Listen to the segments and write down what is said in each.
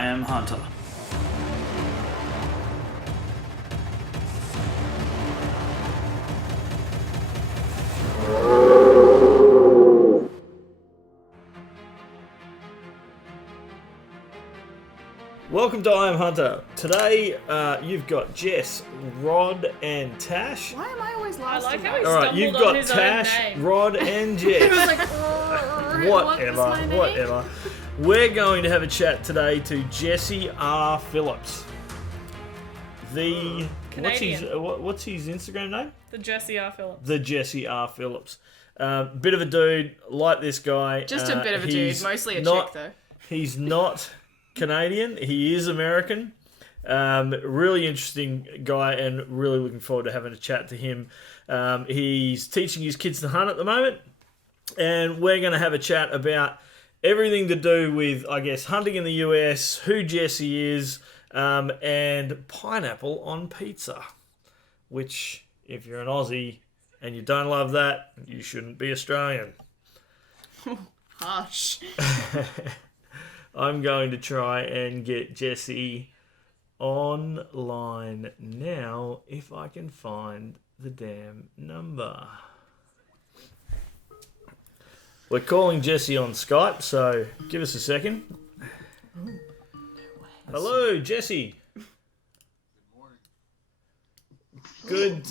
I Am Hunter. Welcome to I Am Hunter. Today, you've got Jess, Rod, and Tash. Why am I always last? I like how he All right, you've got Tash, Rod, and Jess. It was like, whatever. We're going to have a chat today to Jesse R. Phillips. The Canadian. what's his Instagram name? The Jesse R. Phillips. The Jesse R. Phillips. Bit of a dude, like this guy. Just a bit of a dude, mostly a chick though. He's not Canadian. He is American. Really interesting guy, and really looking forward to having a chat to him. He's teaching his kids to hunt at the moment, and we're going to have a chat about everything to do with, I guess, hunting in the US, who Jesse is, and pineapple on pizza. Which, if you're an Aussie and you don't love that, you shouldn't be Australian. Harsh. I'm going to try and get Jesse online now if I can find the damn number. We're calling Jesse on Skype, so give us a second. Hello, Jesse. Good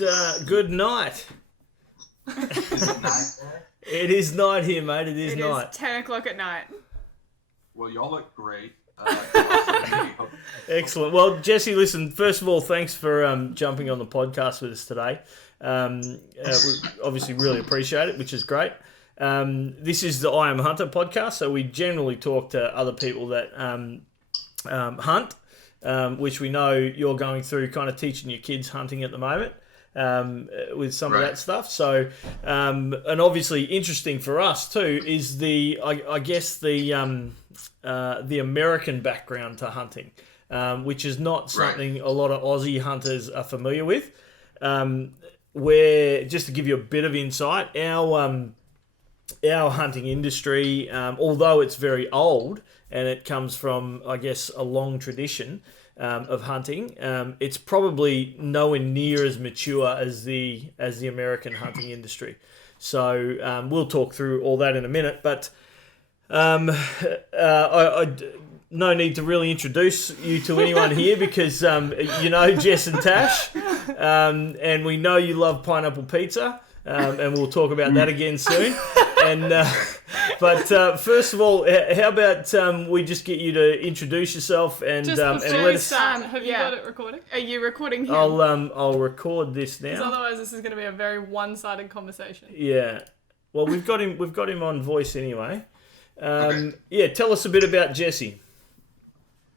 night. Is it night there? It is night here, mate. It is It night. is 10 o'clock at night. Well, y'all look great. Excellent. Well, Jesse, listen, first of all, thanks for jumping on the podcast with us today. We obviously really appreciate it, which is great. This is the I Am Hunter podcast, so we generally talk to other people that hunt, which we know you're going through kind of teaching your kids hunting at the moment. With some of that stuff. So, and obviously interesting for us too is the American background to hunting, which is not something a lot of Aussie hunters are familiar with. Where, just to give you a bit of insight, our hunting industry, although it's very old and it comes from, I guess, a long tradition of hunting, it's probably nowhere near as mature as the American hunting industry. So we'll talk through all that in a minute, but I no need to really introduce you to anyone here because you know Jess and Tash, and we know you love pineapple pizza, and we'll talk about that again soon. And but first of all, how about we just get you to introduce yourself and let us. Have you got it recording? Are you recording him? I'll record this Because now. otherwise, this is going to be a very one-sided conversation. Yeah. Well, we've got him on voice anyway. Okay. Yeah. Tell us a bit about Jesse.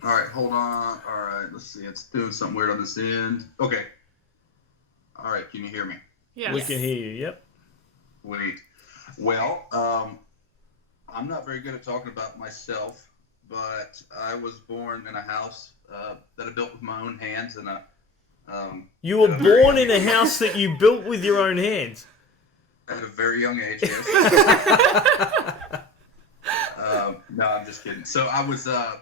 All right, hold on. All right, let's see. It's doing something weird on this end. Okay. All right, can you hear me? Yes. We can hear you. Yep. Wait. Well, I'm not very good at talking about myself, but I was born in a house that I built with my own hands, and You were born in a house that you built with your own hands. at a very young age. Yes. No, I'm just kidding. So I was, I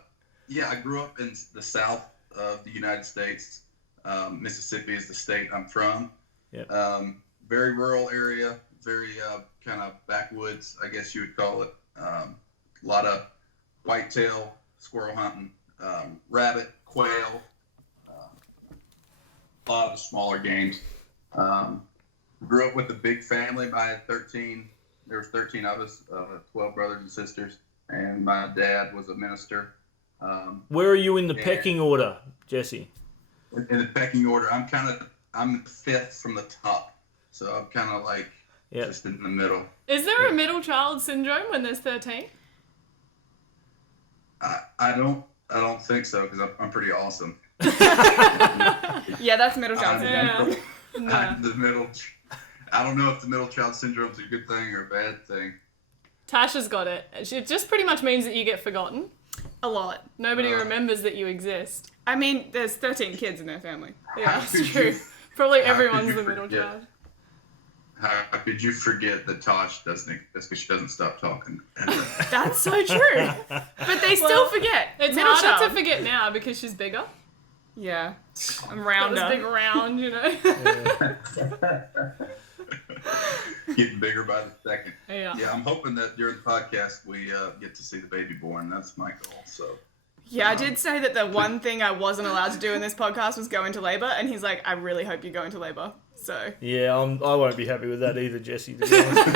grew up in the south of the United States. Mississippi is the state I'm from. Yep. Very rural area, very kind of backwoods, I guess you would call it. A lot of whitetail, squirrel hunting, rabbit, quail, a lot of the smaller games. Grew up with a big family. There was 13 of us, 12 brothers and sisters, and my dad was a minister. Where are you in the pecking order, Jesse? In the pecking order, I'm fifth from the top, so I'm kind of like just in the middle. Is there a middle child syndrome when there's 13? I don't think so, because I'm pretty awesome. Yeah, that's middle child syndrome. I'm the middle. I don't know if the middle child syndrome is a good thing or a bad thing. Tash has got it. It just pretty much means that you get forgotten. A lot. Nobody remembers that you exist. I mean, there's 13 kids in their family. Yeah, that's true. Probably everyone's the middle child. How could you forget that Tosh doesn't? That's because she doesn't stop talking. That's so true. But they still forget. It's Middle harder child. to forget now because she's bigger. Yeah. I'm Got rounder. this big round, you know. Getting bigger by the second. Yeah. Yeah, I'm hoping that during the podcast we get to see the baby born. That's my goal. So. Yeah, I did say that the one thing I wasn't allowed to do in this podcast was go into labour, and he's like, I really hope you go into labour. So. Yeah, I won't be happy with that either, Jesse, to be honest.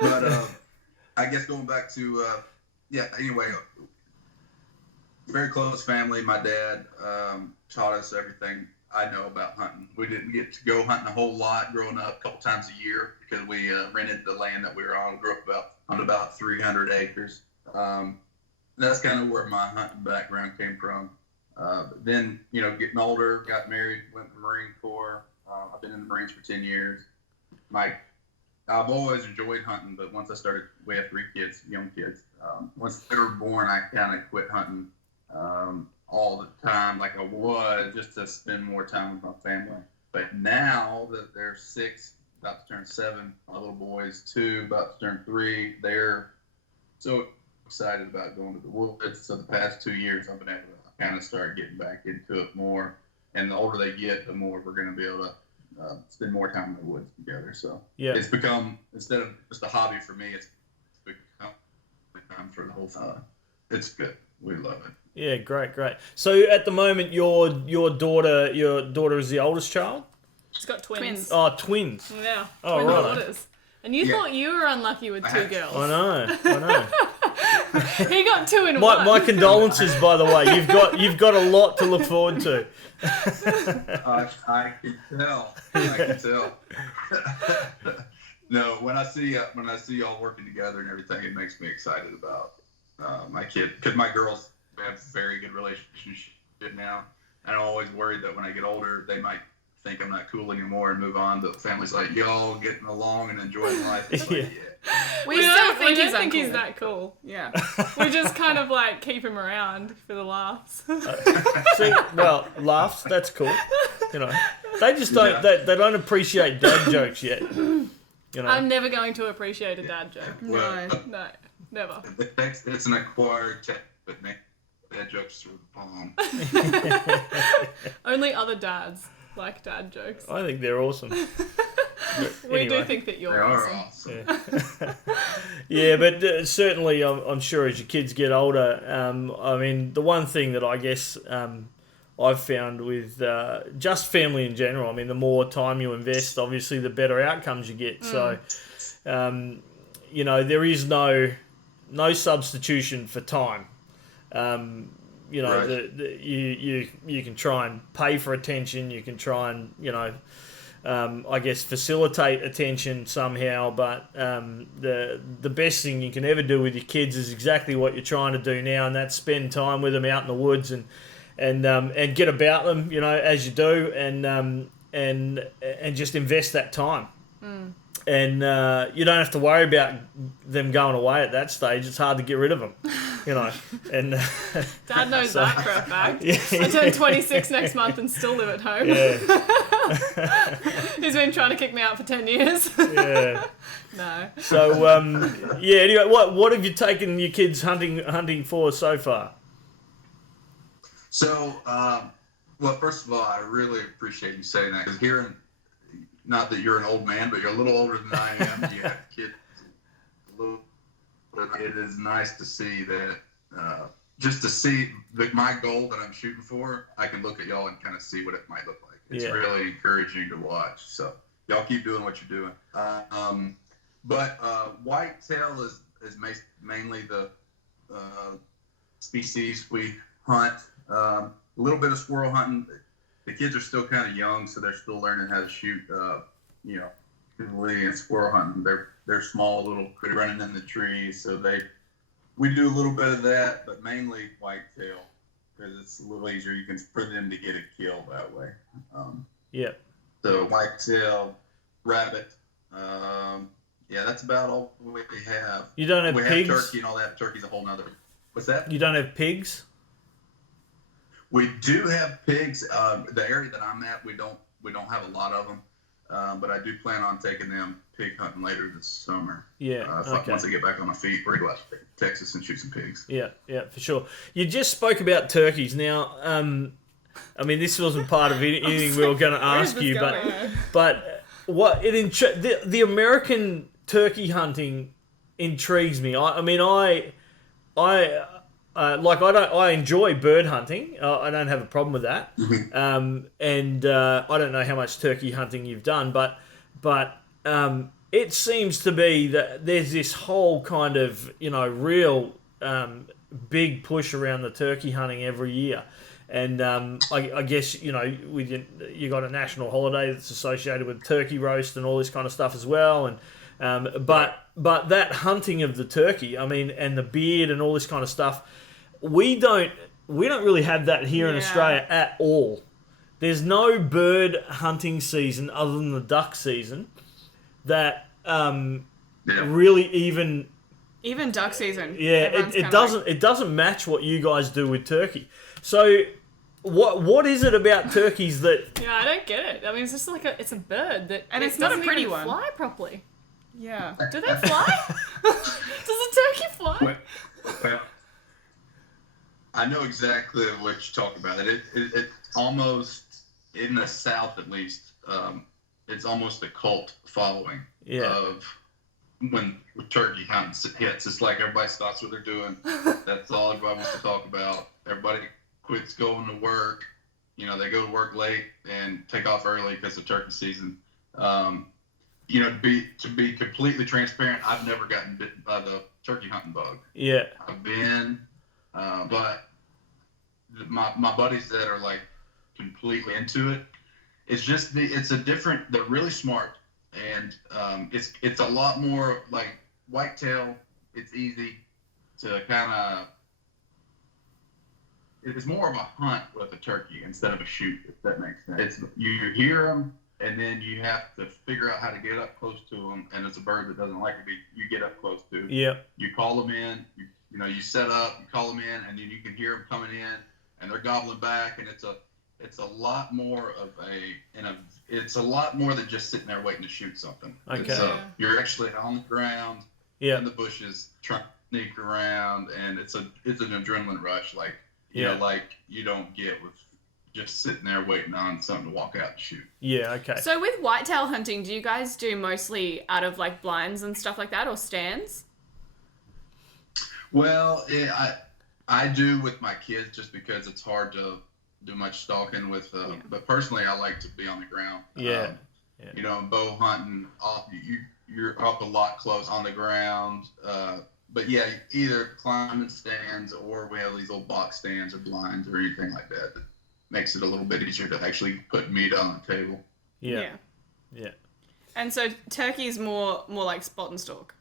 But I guess going back to, anyway, very close family. My dad taught us everything I know about hunting. We didn't get to go hunting a whole lot growing up, a couple times a year, because we rented the land that we were on. Grew up on about 300 acres. That's kind of where my hunting background came from. Then, getting older, got married, went to the Marine Corps. I've been in the Marines for 10 years. I've always enjoyed hunting, but once we have 3 kids, young kids. Once they were born, I kind of quit hunting all the time like I was, just to spend more time with my family. But now that they're 6, about to turn 7, my little boys 2, about to turn 3, they're so excited about going to the woods. So the past 2 years, I've been able to kind of start getting back into it more. And the older they get, the more we're going to be able to spend more time in the woods together. So it's become, instead of just a hobby for me, it's become time for the whole family. It's good. We love it. Yeah, great. So at the moment, your daughter is the oldest child? She's got twins. Oh, twins. Yeah. Oh, twin right. daughters. And you thought you were unlucky with 2 girls. I know. He got 2 in one. My condolences, by the way. You've got a lot to look forward to. I can tell. No, when I see y'all working together and everything, it makes me excited about my kid, because my girls have a very good relationship now, and I'm always worried that when I get older, they might think I'm not cool anymore and move on. But the family's like, y'all getting along and enjoying life. It's like, We don't think he's that cool. Yeah. We just kind of like keep him around for the laughs. See, well, laughs, that's cool. They just don't. They don't appreciate dad jokes yet. I'm never going to appreciate a dad joke. No. No, never. It's an acquired taste, but dad jokes through the palm. Only other dads like dad jokes. I think they're awesome. We do think that you're awesome. Yeah, but certainly, I'm sure as your kids get older, the one thing that I guess I've found with just family in general, the more time you invest, obviously, the better outcomes you get. So, there is no substitution for time. Right. You can try and pay for attention. You can try and I guess facilitate attention somehow. But the best thing you can ever do with your kids is exactly what you're trying to do now, and that's spend time with them out in the woods and get about them, as you do, and just invest that time. And you don't have to worry about them going away at that stage. It's hard to get rid of them, And Dad knows that for a fact. I turn 26 next month and still live at home. Yeah. He's been trying to kick me out for 10 years. Yeah. No. So anyway, what have you taken your kids hunting for so far? So, well, first of all, I really appreciate you saying that, because hearing, not that you're an old man, but you're a little older than I am. You have kids. It is nice to see that, just to see my goal that I'm shooting for, I can look at y'all and kind of see what it might look like. It's really encouraging to watch. So y'all keep doing what you're doing. But whitetail is mainly the species we hunt. A little bit of squirrel hunting. The kids are still kind of young, so they're still learning how to shoot, and squirrel hunting. They're small little critters running in the trees, so we do a little bit of that, but mainly whitetail, because it's a little easier for them to get a kill that way. So whitetail, rabbit, that's about all we have. You don't have pigs? We have turkey and all that. Turkey's a whole nother. What's that? You don't have pigs? We do have pigs. The area that I'm at, we don't we don't have a lot of them, but I do plan on taking them pig hunting later this summer. Yeah. Okay. Once I get back on my feet, we're going to go out to Texas and shoot some pigs. Yeah, for sure. You just spoke about turkeys. Now, I mean, this wasn't part of anything we were going to ask you, but what the American turkey hunting intrigues me. I enjoy bird hunting. I don't have a problem with that. And I don't know how much turkey hunting you've done, but it seems to be that there's this whole kind of, real big push around the turkey hunting every year. And I guess, you got a national holiday that's associated with turkey roast and all this kind of stuff as well. And but that hunting of the turkey, and the beard and all this kind of stuff, we don't really have that here in Australia at all. There's no bird hunting season other than the duck season that really even duck season. Yeah, it doesn't match what you guys do with turkey. So what is it about turkeys that? Yeah, I don't get it. It's just like it's a bird that, and it's not a pretty even one. Fly properly. Yeah. Do they fly? Does a turkey fly? Well, I know exactly what you're talking about. It almost, in the South at least, it's almost a cult following of when turkey hunting hits. It's like everybody stops what they're doing. That's all everybody wants to talk about. Everybody quits going to work. They go to work late and take off early because of turkey season. To be completely transparent, I've never gotten bitten by the turkey hunting bug. Yeah. I've been, but my buddies that are like completely into it, it's a different. They're really smart, and it's a lot more like whitetail. It's easy to kind of. It's more of a hunt with a turkey instead of a shoot, if that makes sense. It's you hear them, and then you have to figure out how to get up close to them. And it's a bird that doesn't like to be. You get up close to. Yeah. You call them in. You set up. You call them in, and then you can hear them coming in, and they're gobbling back. And it's a lot more of it's a lot more than just sitting there waiting to shoot something. Okay. You're actually on the ground, in the bushes, trying to sneak around, and it's an adrenaline rush, like you don't get with just sitting there waiting on something to walk out and shoot. Yeah, okay. So with whitetail hunting, do you guys do mostly out of like blinds and stuff like that, or stands? Well, I do with my kids just because it's hard to do much stalking with. But personally, I like to be on the ground. Yeah. Bow hunting, you're up a lot close on the ground. But yeah, either climbing stands or we have these old box stands or blinds or anything like that. That makes it a little bit easier to actually put meat on the table. Yeah. And so turkey's more like spot and stalk.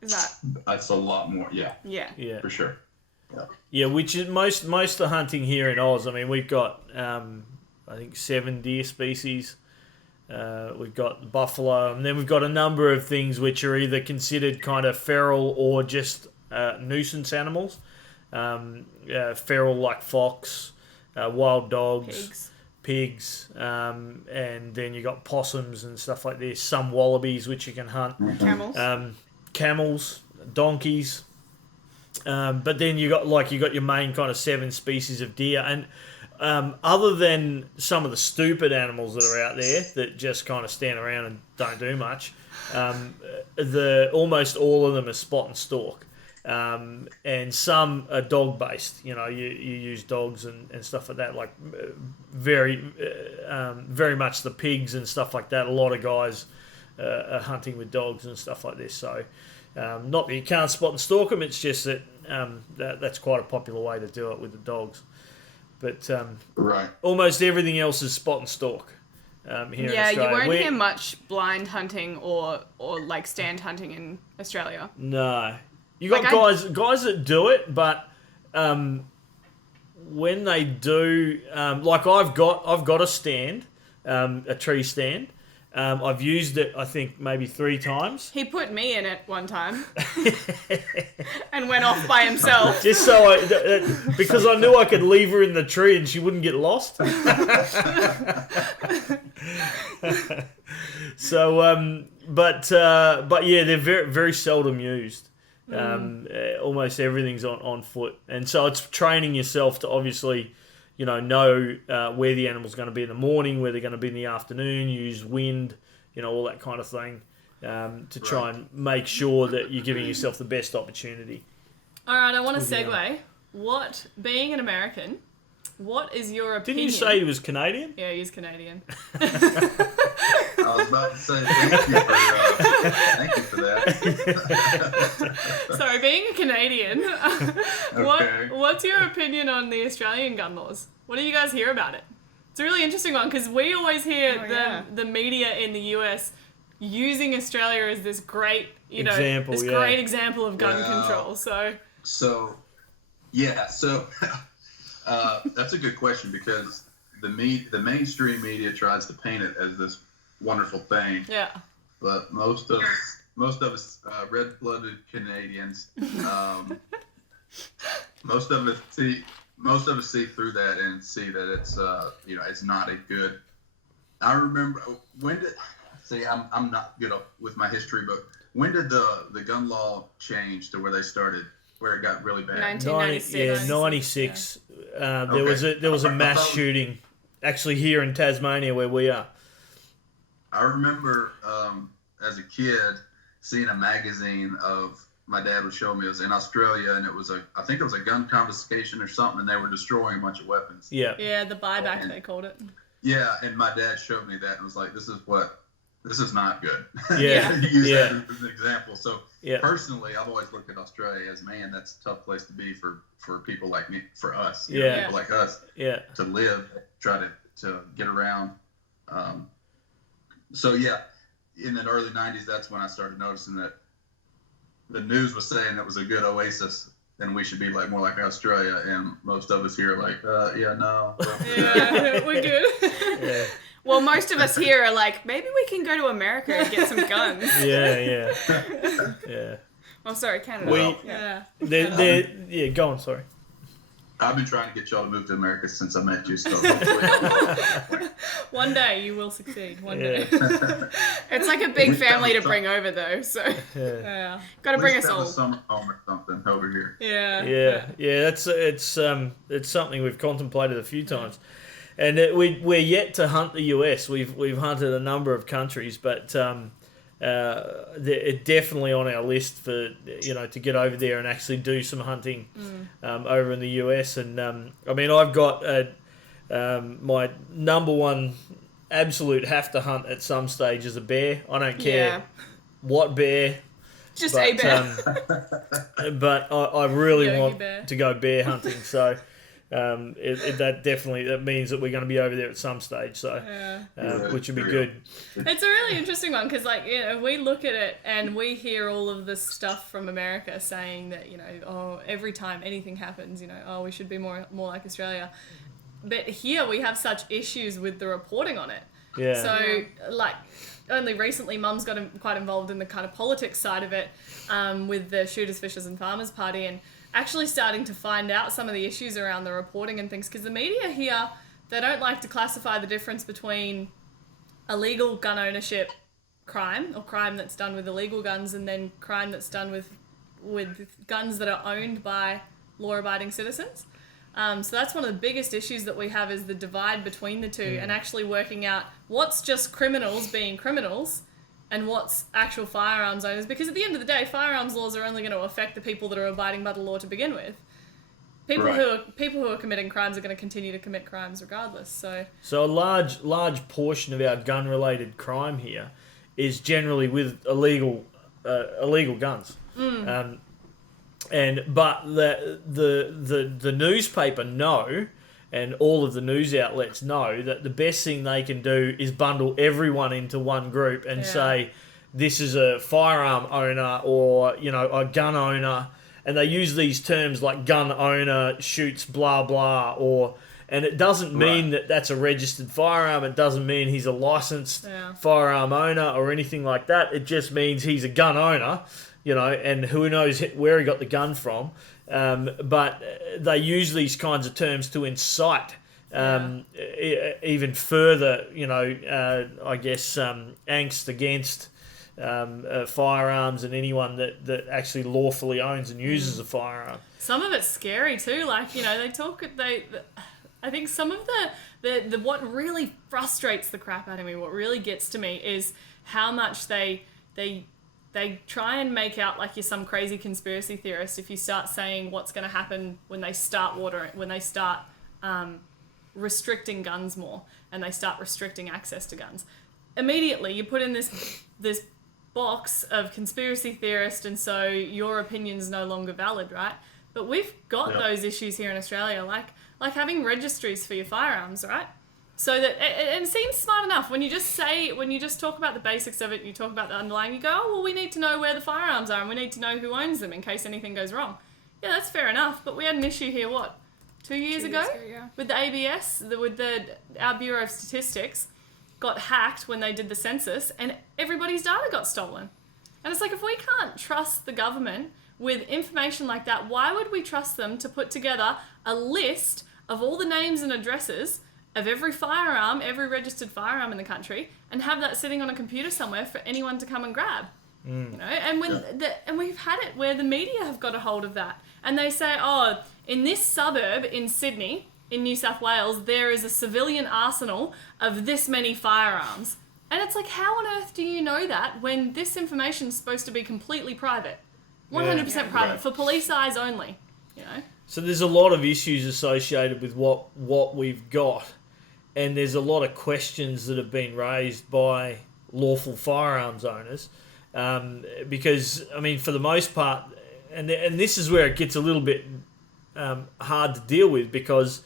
Is that? That's a lot more. Yeah. Yeah. For sure. Yeah, which is most of the hunting here in Oz. We've got I think 7 deer species. We've got buffalo, and then we've got a number of things which are either considered kind of feral or just nuisance animals. Feral like fox, wild dogs, pigs, and then you got possums and stuff like this. Some wallabies which you can hunt. Camels, donkeys. But then you got your main kind of 7 species of deer, and other than some of the stupid animals that are out there that just kind of stand around and don't do much, almost all of them are spot and stalk, and some are dog based. You use dogs and stuff like that, like very much the pigs and stuff like that. A lot of guys are hunting with dogs and stuff like this. So not that you can't spot and stalk them, it's just that that's quite a popular way to do it with the dogs. But almost everything else is spot and stalk here in Australia. You won't hear much blind hunting or like stand hunting in Australia. No. You got guys that do it, but when they do, like I've got a stand, a tree stand, I've used it, I think, maybe 3 times. He put me in it one time and went off by himself. Just so because I knew I could leave her in the tree and she wouldn't get lost. So, but yeah, they're very, very seldom used. Almost everything's on foot, and so it's training yourself to obviously, know where the animal's going to be in the morning, where they're going to be in the afternoon. Use wind, all that kind of thing, to try and make sure that you're giving yourself the best opportunity. All right, I want to segue. Being an American, what is your opinion? Didn't you say he was Canadian? Yeah, he's Canadian. I was about to say thank you for that. Sorry, being a Canadian, Okay. what's your opinion on the Australian gun laws? What do you guys hear about it? It's a really interesting one because we always hear the media in the US using Australia as this great, great example of gun control. So that's a good question because the mainstream media tries to paint it as this wonderful thing. Yeah. But most of us red-blooded Canadians, most of us see through that and see that it's it's not a good. I remember I'm not good with my history, but when did the gun law change to where it got really bad? 1996. 96. There was a mass shooting, actually here in Tasmania where we are. I remember as a kid seeing a magazine of my dad would show me. It was in Australia, and I think it was a gun confiscation or something, and they were destroying a bunch of weapons. Yeah. Yeah, the buyback they called it. Yeah, and my dad showed me that and was like, "This is not good." Yeah. Use that as an example. So yeah. Personally, I've always looked at Australia as, man, that's a tough place to be for people like me, for us, Yeah. people like us, to live, try to get around. So yeah, in the early 90s, that's when I started noticing that the news was saying that was a good oasis and we should be more like Australia, and most of us here are like, no. Yeah, we're good. Yeah. Well, most of us here are like, maybe we can go to America and get some guns. Yeah. Oh, sorry, Canada. Yeah. Go on, sorry. I've been trying to get y'all to move to America since I met you, so hopefully one day you will succeed. One day. It's like a big family to bring over, though. So Yeah. Gotta bring us have all. a summer home or something over here. Yeah. It's something we've contemplated a few times, and we're yet to hunt the US. We've hunted a number of countries, but they're definitely on our list for to get over there and actually do some hunting over in the US. And I've got my number one absolute have to hunt at some stage is a bear. I don't care what bear, just a bear. But I really Yogi want bear. to go bear hunting. So that means that we're going to be over there at some stage. So which would be good. It's a really interesting one because, we look at it and we hear all of this stuff from America saying that, every time anything happens, we should be more like Australia. But here we have such issues with the reporting on it. Yeah. So, only recently, Mum's got quite involved in the kind of politics side of it with the Shooters, Fishers and Farmers Party, and actually starting to find out some of the issues around the reporting and things, because the media here, they don't like to classify the difference between illegal gun ownership crime, or crime that's done with illegal guns, and then crime that's done with guns that are owned by law-abiding citizens. So that's one of the biggest issues that we have, is the divide between the two, and actually working out what's just criminals being criminals and what's actual firearms owners. Because at the end of the day, firearms laws are only going to affect the people that are abiding by the law to begin with. People who are committing crimes are going to continue to commit crimes regardless. So a large portion of our gun-related crime here is generally with illegal guns. But the newspaper know, and all of the news outlets know, that the best thing they can do is bundle everyone into one group and say, this is a firearm owner or, a gun owner. And they use these terms like gun owner shoots blah, blah, And it doesn't mean that that's a registered firearm. It doesn't mean he's a licensed firearm owner or anything like that. It just means he's a gun owner, and who knows where he got the gun from. But they use these kinds of terms to incite even further, I guess, angst against firearms and anyone that actually lawfully owns and uses a firearm. Some of it's scary too. Like, I think some of the what really frustrates the crap out of me, what really gets to me, is how much they try and make out like you're some crazy conspiracy theorist if you start saying what's going to happen when they start restricting guns more and they start restricting access to guns. Immediately, you put in this box of conspiracy theorist, and so your opinion's no longer valid, right? But we've got those issues here in Australia, like having registries for your firearms, right? So that it seems smart enough when you just talk about the basics of it, and you talk about the underlying, you go, oh, well, we need to know where the firearms are and we need to know who owns them in case anything goes wrong. Yeah, that's fair enough, but we had an issue here, 2 years ago? With the ABS, our Bureau of Statistics got hacked when they did the census and everybody's data got stolen. And it's like, if we can't trust the government with information like that, why would we trust them to put together a list of all the names and addresses of every firearm, every registered firearm in the country, and have that sitting on a computer somewhere for anyone to come and grab? And and we've had it where the media have got a hold of that, and they say, oh, in this suburb in Sydney, in New South Wales, there is a civilian arsenal of this many firearms. And it's like, how on earth do you know that when this information is supposed to be completely private? 100% private, for police eyes only, So there's a lot of issues associated with what we've got, and there's a lot of questions that have been raised by lawful firearms owners, because, I mean, for the most part, and this is where it gets a little bit hard to deal with, because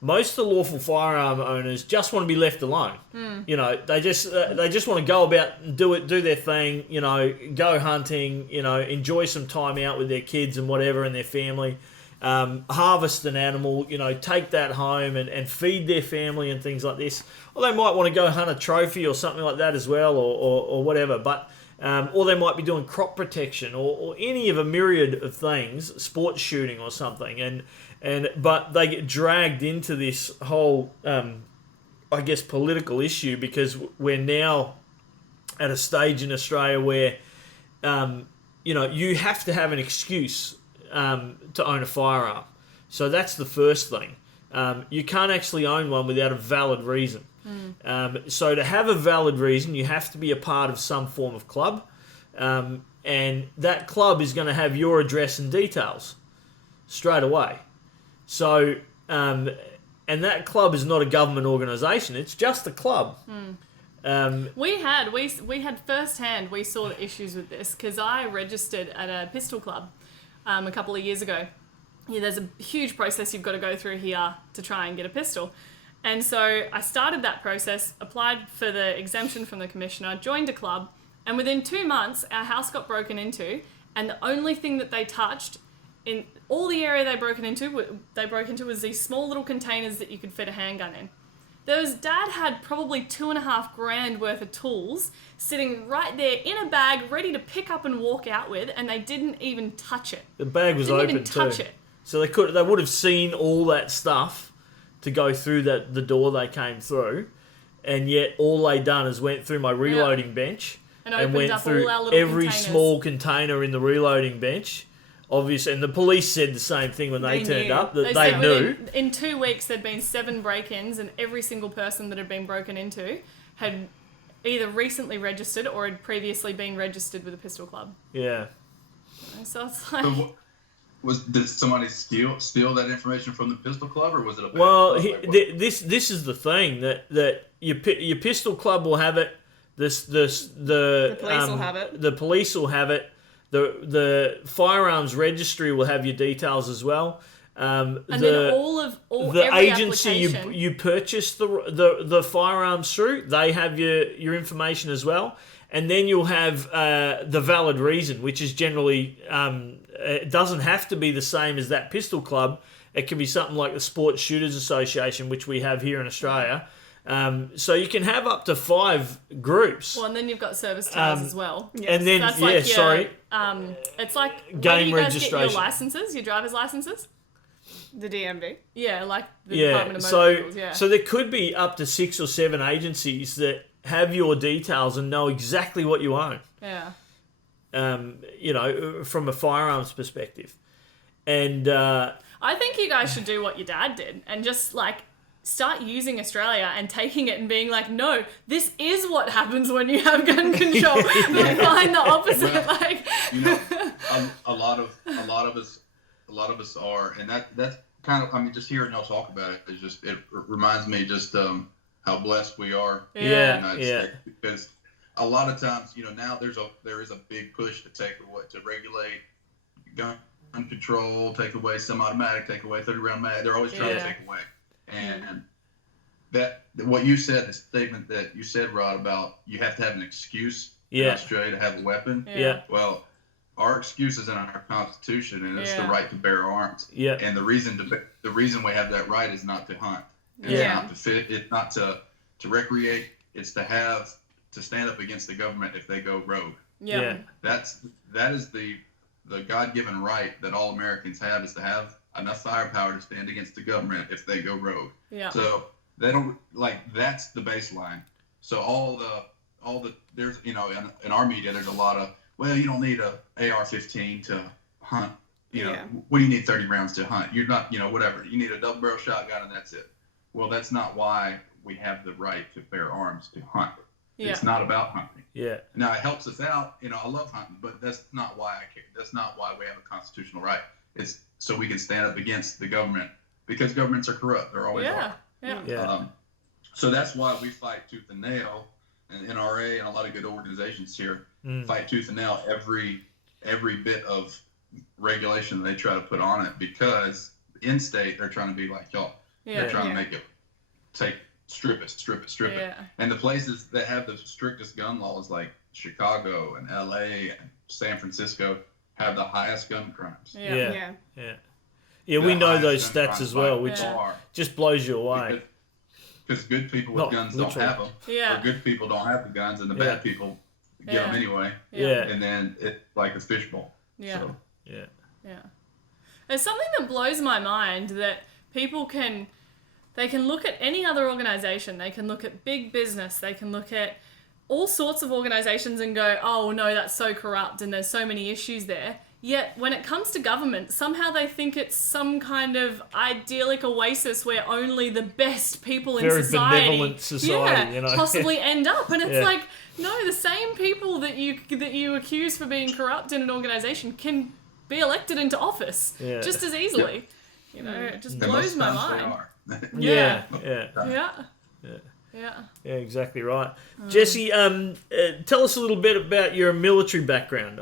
most of the lawful firearm owners just want to be left alone. They just want to go about and do their thing, go hunting, enjoy some time out with their kids and whatever and their family, harvest an animal, take that home and feed their family and things like this. Or they might want to go hunt a trophy or something like that as well, or whatever. But or they might be doing crop protection or any of a myriad of things, sports shooting or something, but they get dragged into this whole, I guess, political issue, because we're now at a stage in Australia where, you have to have an excuse to own a firearm. So that's the first thing. You can't actually own one without a valid reason. So to have a valid reason, you have to be a part of some form of club, and that club is going to have your address and details straight away. So, and that club is not a government organisation; it's just a club. We had firsthand. We saw the issues with this because I registered at a pistol club a couple of years ago. Yeah, there's a huge process you've got to go through here to try and get a pistol. And so I started that process, applied for the exemption from the commissioner, joined a club, and within 2 months, our house got broken into, and the only thing that they touched in all the area they broke into was these small little containers that you could fit a handgun in. Dad had probably $2,500 worth of tools sitting right there in a bag, ready to pick up and walk out with, and they didn't even touch it. The bag was open too. So they would have seen all that stuff to go through the door they came through, and yet all they done is went through my reloading bench and went through every small container in the reloading bench. Obviously, and the police said the same thing when they turned up, that they knew. In 2 weeks, there'd been 7 break-ins, and every single person that had been broken into had either recently registered or had previously been registered with a pistol club. Yeah. So it's like... Did somebody steal that information from the pistol club, or was it a bad club? This is the thing that your pistol club will have it. The police will have it. The police will have it. The firearms registry will have your details as well. And then the agency you purchase the firearms through, they have your information as well. And then you'll have the valid reason, which is generally, it doesn't have to be the same as that pistol club. It can be something like the Sports Shooters Association, which we have here in Australia. So you can have up to 5 groups. Well, and then you've got service charge as well. And then, That's like it's like where do game you guys get your registration. licenses, your driver's licenses? The DMV. Yeah, like the Department of Motor So Vehicles. Yeah. so there could be up to 6 or 7 agencies that have your details and know exactly what you own. Yeah. From a firearms perspective. And I think you guys should do what your dad did and just like start using Australia and taking it and being like, no, this is what happens when you have gun control. But find the opposite. Well, like, a lot of us are, and that's kind of, I mean, just hearing y'all talk about it is just, it reminds me just how blessed we are in the United States, because a lot of times, now there is a big push to regulate gun control, take away semi-automatic, take away 30-round mag. They're always trying to take away. And that what you said, the statement that you said, Rod, about you have to have an excuse in Australia to have a weapon. Yeah. Well, our excuse is in our Constitution, and it's the right to bear arms. Yeah. And the reason we have that right is not to hunt. It's not to fit. It's not to recreate. It's to stand up against the government if they go rogue. Yeah. That is the God-given right that all Americans have, is to have enough firepower to stand against the government if they go rogue. Yeah. So they don't that's the baseline. So all the there's in our media there's a lot of, well, you don't need a AR-15 to hunt. What do you need 30 rounds to hunt? You're not, whatever. You need a double barrel shotgun and that's it. Well, that's not why we have the right to bear arms to hunt. Yeah. It's not about hunting. Yeah. Now it helps us out. I love hunting, but that's not why I care. That's not why we have a constitutional right. It's so we can stand up against the government, because governments are corrupt. They're always are. Yeah. So that's why we fight tooth and nail, and NRA and a lot of good organizations here fight tooth and nail every bit of regulation they try to put on it, because in state they're trying to be like y'all. Yeah. They're trying to make it strip it. And the places that have the strictest gun laws, like Chicago and LA and San Francisco, have the highest gun crimes. Yeah, we know those stats as well, which just blows you away. Because good people with guns don't have them. Yeah. Or good people don't have the guns, and the bad people get them anyway. Yeah. And then it's like a fishbowl. Yeah. So. Yeah. There's something that blows my mind, that people can look at any other organization, they can look at big business, they can look at all sorts of organizations and go, oh no, that's so corrupt and there's so many issues there. Yet when it comes to government, somehow they think it's some kind of idyllic oasis where only the best people in society, benevolent society, possibly end up. And it's like, no, the same people that you accuse for being corrupt in an organization can be elected into office just as easily. It just blows my mind. Yeah, exactly right. Jesse, tell us a little bit about your military background.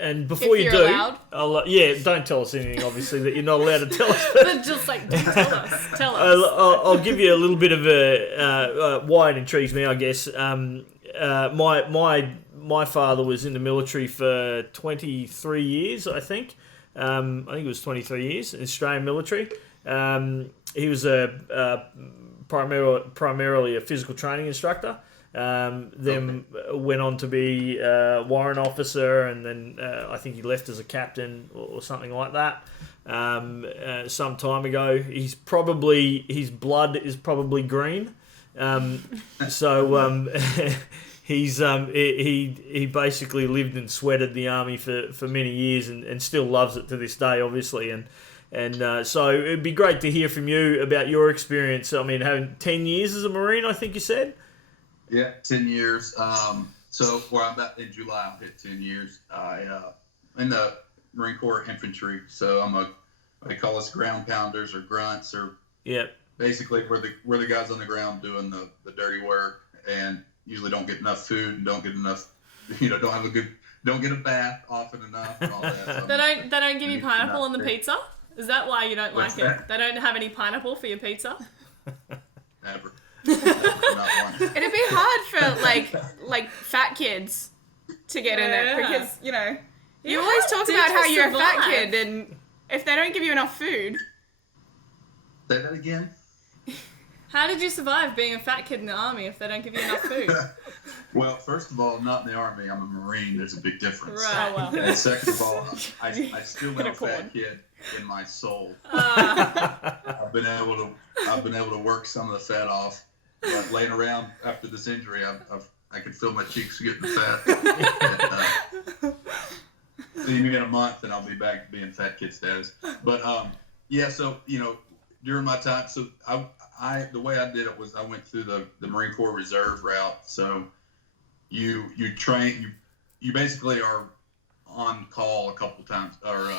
And before you do, allowed. Don't tell us anything, obviously, that you're not allowed to tell us. But just tell us. I'll give you a little bit of why it intrigues me, I guess. My father was in the military for 23 years, I think. I think it was 23 years, Australian military. He was primarily a physical training instructor. Then went on to be a warrant officer, and then I think he left as a captain or something like that some time ago. His blood is probably green. He basically lived and sweated the army for many years, and still loves it to this day, obviously. And so it'd be great to hear from you about your experience. I mean, having 10 years as a Marine, I think you said? Yeah, 10 years. So where I'm at in July, I'll hit 10 years. In the Marine Corps Infantry. So they call us ground pounders or grunts, or basically we're the guys on the ground doing the dirty work, and usually don't get enough food and don't get enough, don't get a bath often enough and all that. So they don't give you pineapple on the pizza? Is that why you don't like it? They don't have any pineapple for your pizza? Never. Not once. It'd be hard for like fat kids to get in it, because you always talk about how you're a fat kid, and if they don't give you enough food, Say that again. How did you survive being a fat kid in the army if they don't give you enough food? Well, first of all, I'm not in the Army. I'm a Marine. There's a big difference. Right. Oh, well. And second of all, I still am Get a a fat corn. kid in my soul. Ah. I've been able to work some of the fat off. But laying around after this injury, I can feel my cheeks getting fat. See me in a month, and I'll be back to being fat kid status. But yeah. So during my time, so the way I did it was I went through the Marine Corps Reserve route. So you train, you basically are on call a couple times or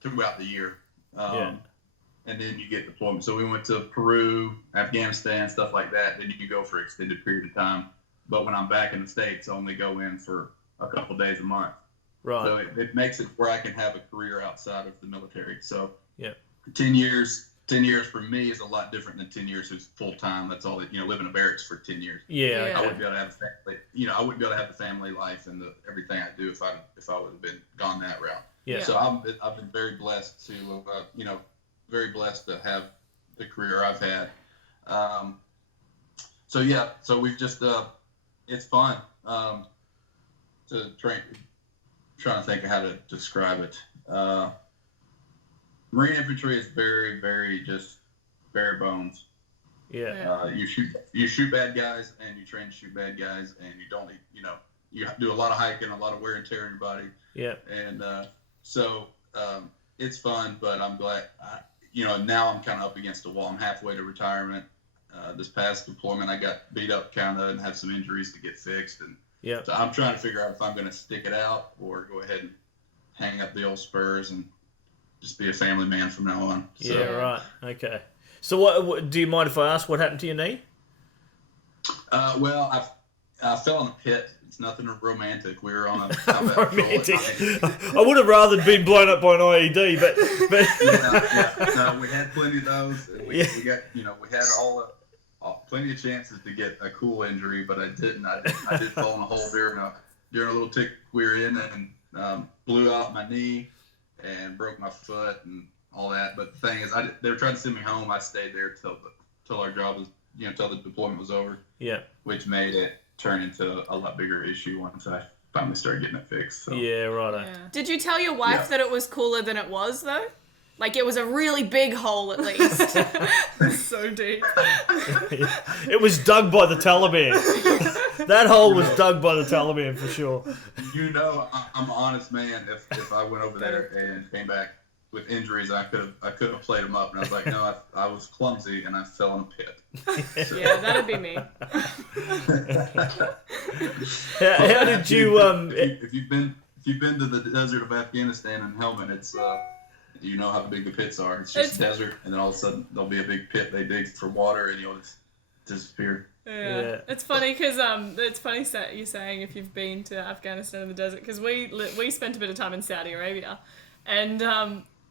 throughout the year. And then you get deployment. So we went to Peru, Afghanistan, stuff like that. Then you go for an extended period of time. But when I'm back in the States, I only go in for a couple days a month. Right. So it makes it where I can have a career outside of the military. So yeah. 10 years for me is a lot different than 10 years who's full time. That's all that, live in a barracks for 10 years. Yeah. Yeah. I wouldn't be able to have a family, I wouldn't be able to have the family life and everything I do if I would have been gone that route. Yeah. So I've been very blessed to, very blessed to have the career I've had. So we've just, it's fun to train. Trying to think of how to describe it. Marine infantry is very, very just bare bones. Yeah. You shoot bad guys, and you train to shoot bad guys, and you don't, you do a lot of hiking, a lot of wear and tear in your body. Yeah. And so it's fun, but I'm glad. Now I'm kind of up against a wall. I'm halfway to retirement. This past deployment, I got beat up kind of and had some injuries to get fixed, and Yeah. so I'm trying to figure out if I'm going to stick it out or go ahead and hang up the old spurs and just be a family man from now on. So, Yeah, right. Okay. So what do you mind if I ask what happened to your knee? Well, I fell in a pit. It's nothing romantic. We were on a combat Romantic. patrol at night. I would have rather been blown up by an IED, but No, we had plenty of those. And we got, we had plenty of chances to get a cool injury, but I didn't. I did fall in a hole during a little tick we were in, and blew out my knee and broke my foot and all that. But the thing is, they were trying to send me home. I stayed there till our job was, till the deployment was over. Yeah. Which made it turn into a lot bigger issue once I finally started getting it fixed. So. Yeah, right. Yeah. Did you tell your wife that it was cooler than it was, though? Like, it was a really big hole, at least. So deep. It was dug by the Taliban. That hole was dug by the Taliban for sure. I'm an honest man. If I went over there and came back with injuries, I could have played them up. And I was like, no, I was clumsy and I fell in a pit. So. Yeah, that'd be me. How did you If you've been to the desert of Afghanistan in Helmand, it's you know how big the pits are. It's just desert, and then all of a sudden there'll be a big pit they dig for water, and you'll just disappear. Yeah. It's funny because it's funny you saying if you've been to Afghanistan in the desert, because we spent a bit of time in Saudi Arabia, and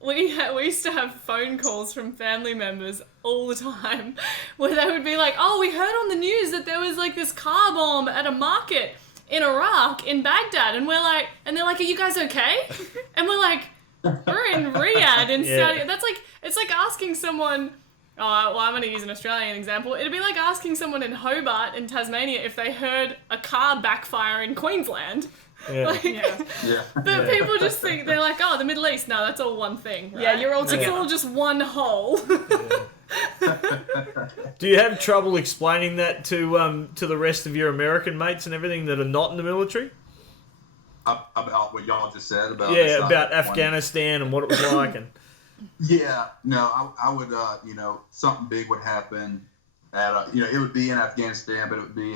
we used to have phone calls from family members all the time where they would be like, oh, we heard on the news that there was like this car bomb at a market in Iraq, in Baghdad, and they're like, are you guys okay? And we're like, we're in Riyadh in Saudi. That's like, it's like asking someone, I'm going to use an Australian example. It'd be like asking someone in Hobart in Tasmania if they heard a car backfire in Queensland. Yeah. But people just think, they're like, oh, the Middle East, no, that's all one thing. Right? Yeah, you're all together. It's all just one hole. Do you have trouble explaining that to the rest of your American mates and everything that are not in the military? About what y'all just said about about Afghanistan and what it was like, and I would something big would happen at it would be in Afghanistan, but it would be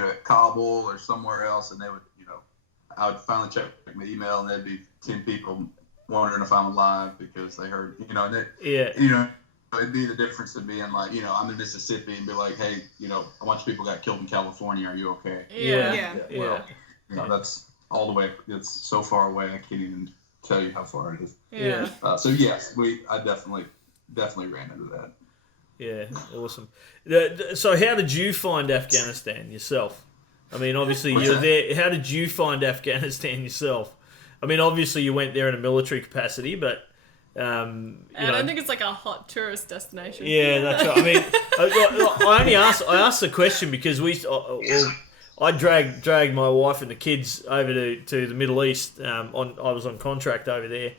at Kabul or somewhere else, and they would I would finally check my email, and there'd be 10 people wondering if I'm alive because they heard it'd be the difference of being like I'm in Mississippi and be like, hey, a bunch of people got killed in California, are you okay? Yeah. Well, that's all the way. It's so far away, I can't even tell you how far it is. Yeah. So yes, I definitely ran into that. Yeah, awesome. So how did you find Afghanistan yourself? I mean, obviously you're there. How did you find Afghanistan yourself? I mean, obviously you went there in a military capacity, but I don't think it's like a hot tourist destination. Yeah, that's right. I mean, I asked the question because I dragged my wife and the kids over to the Middle East. I was on contract over there,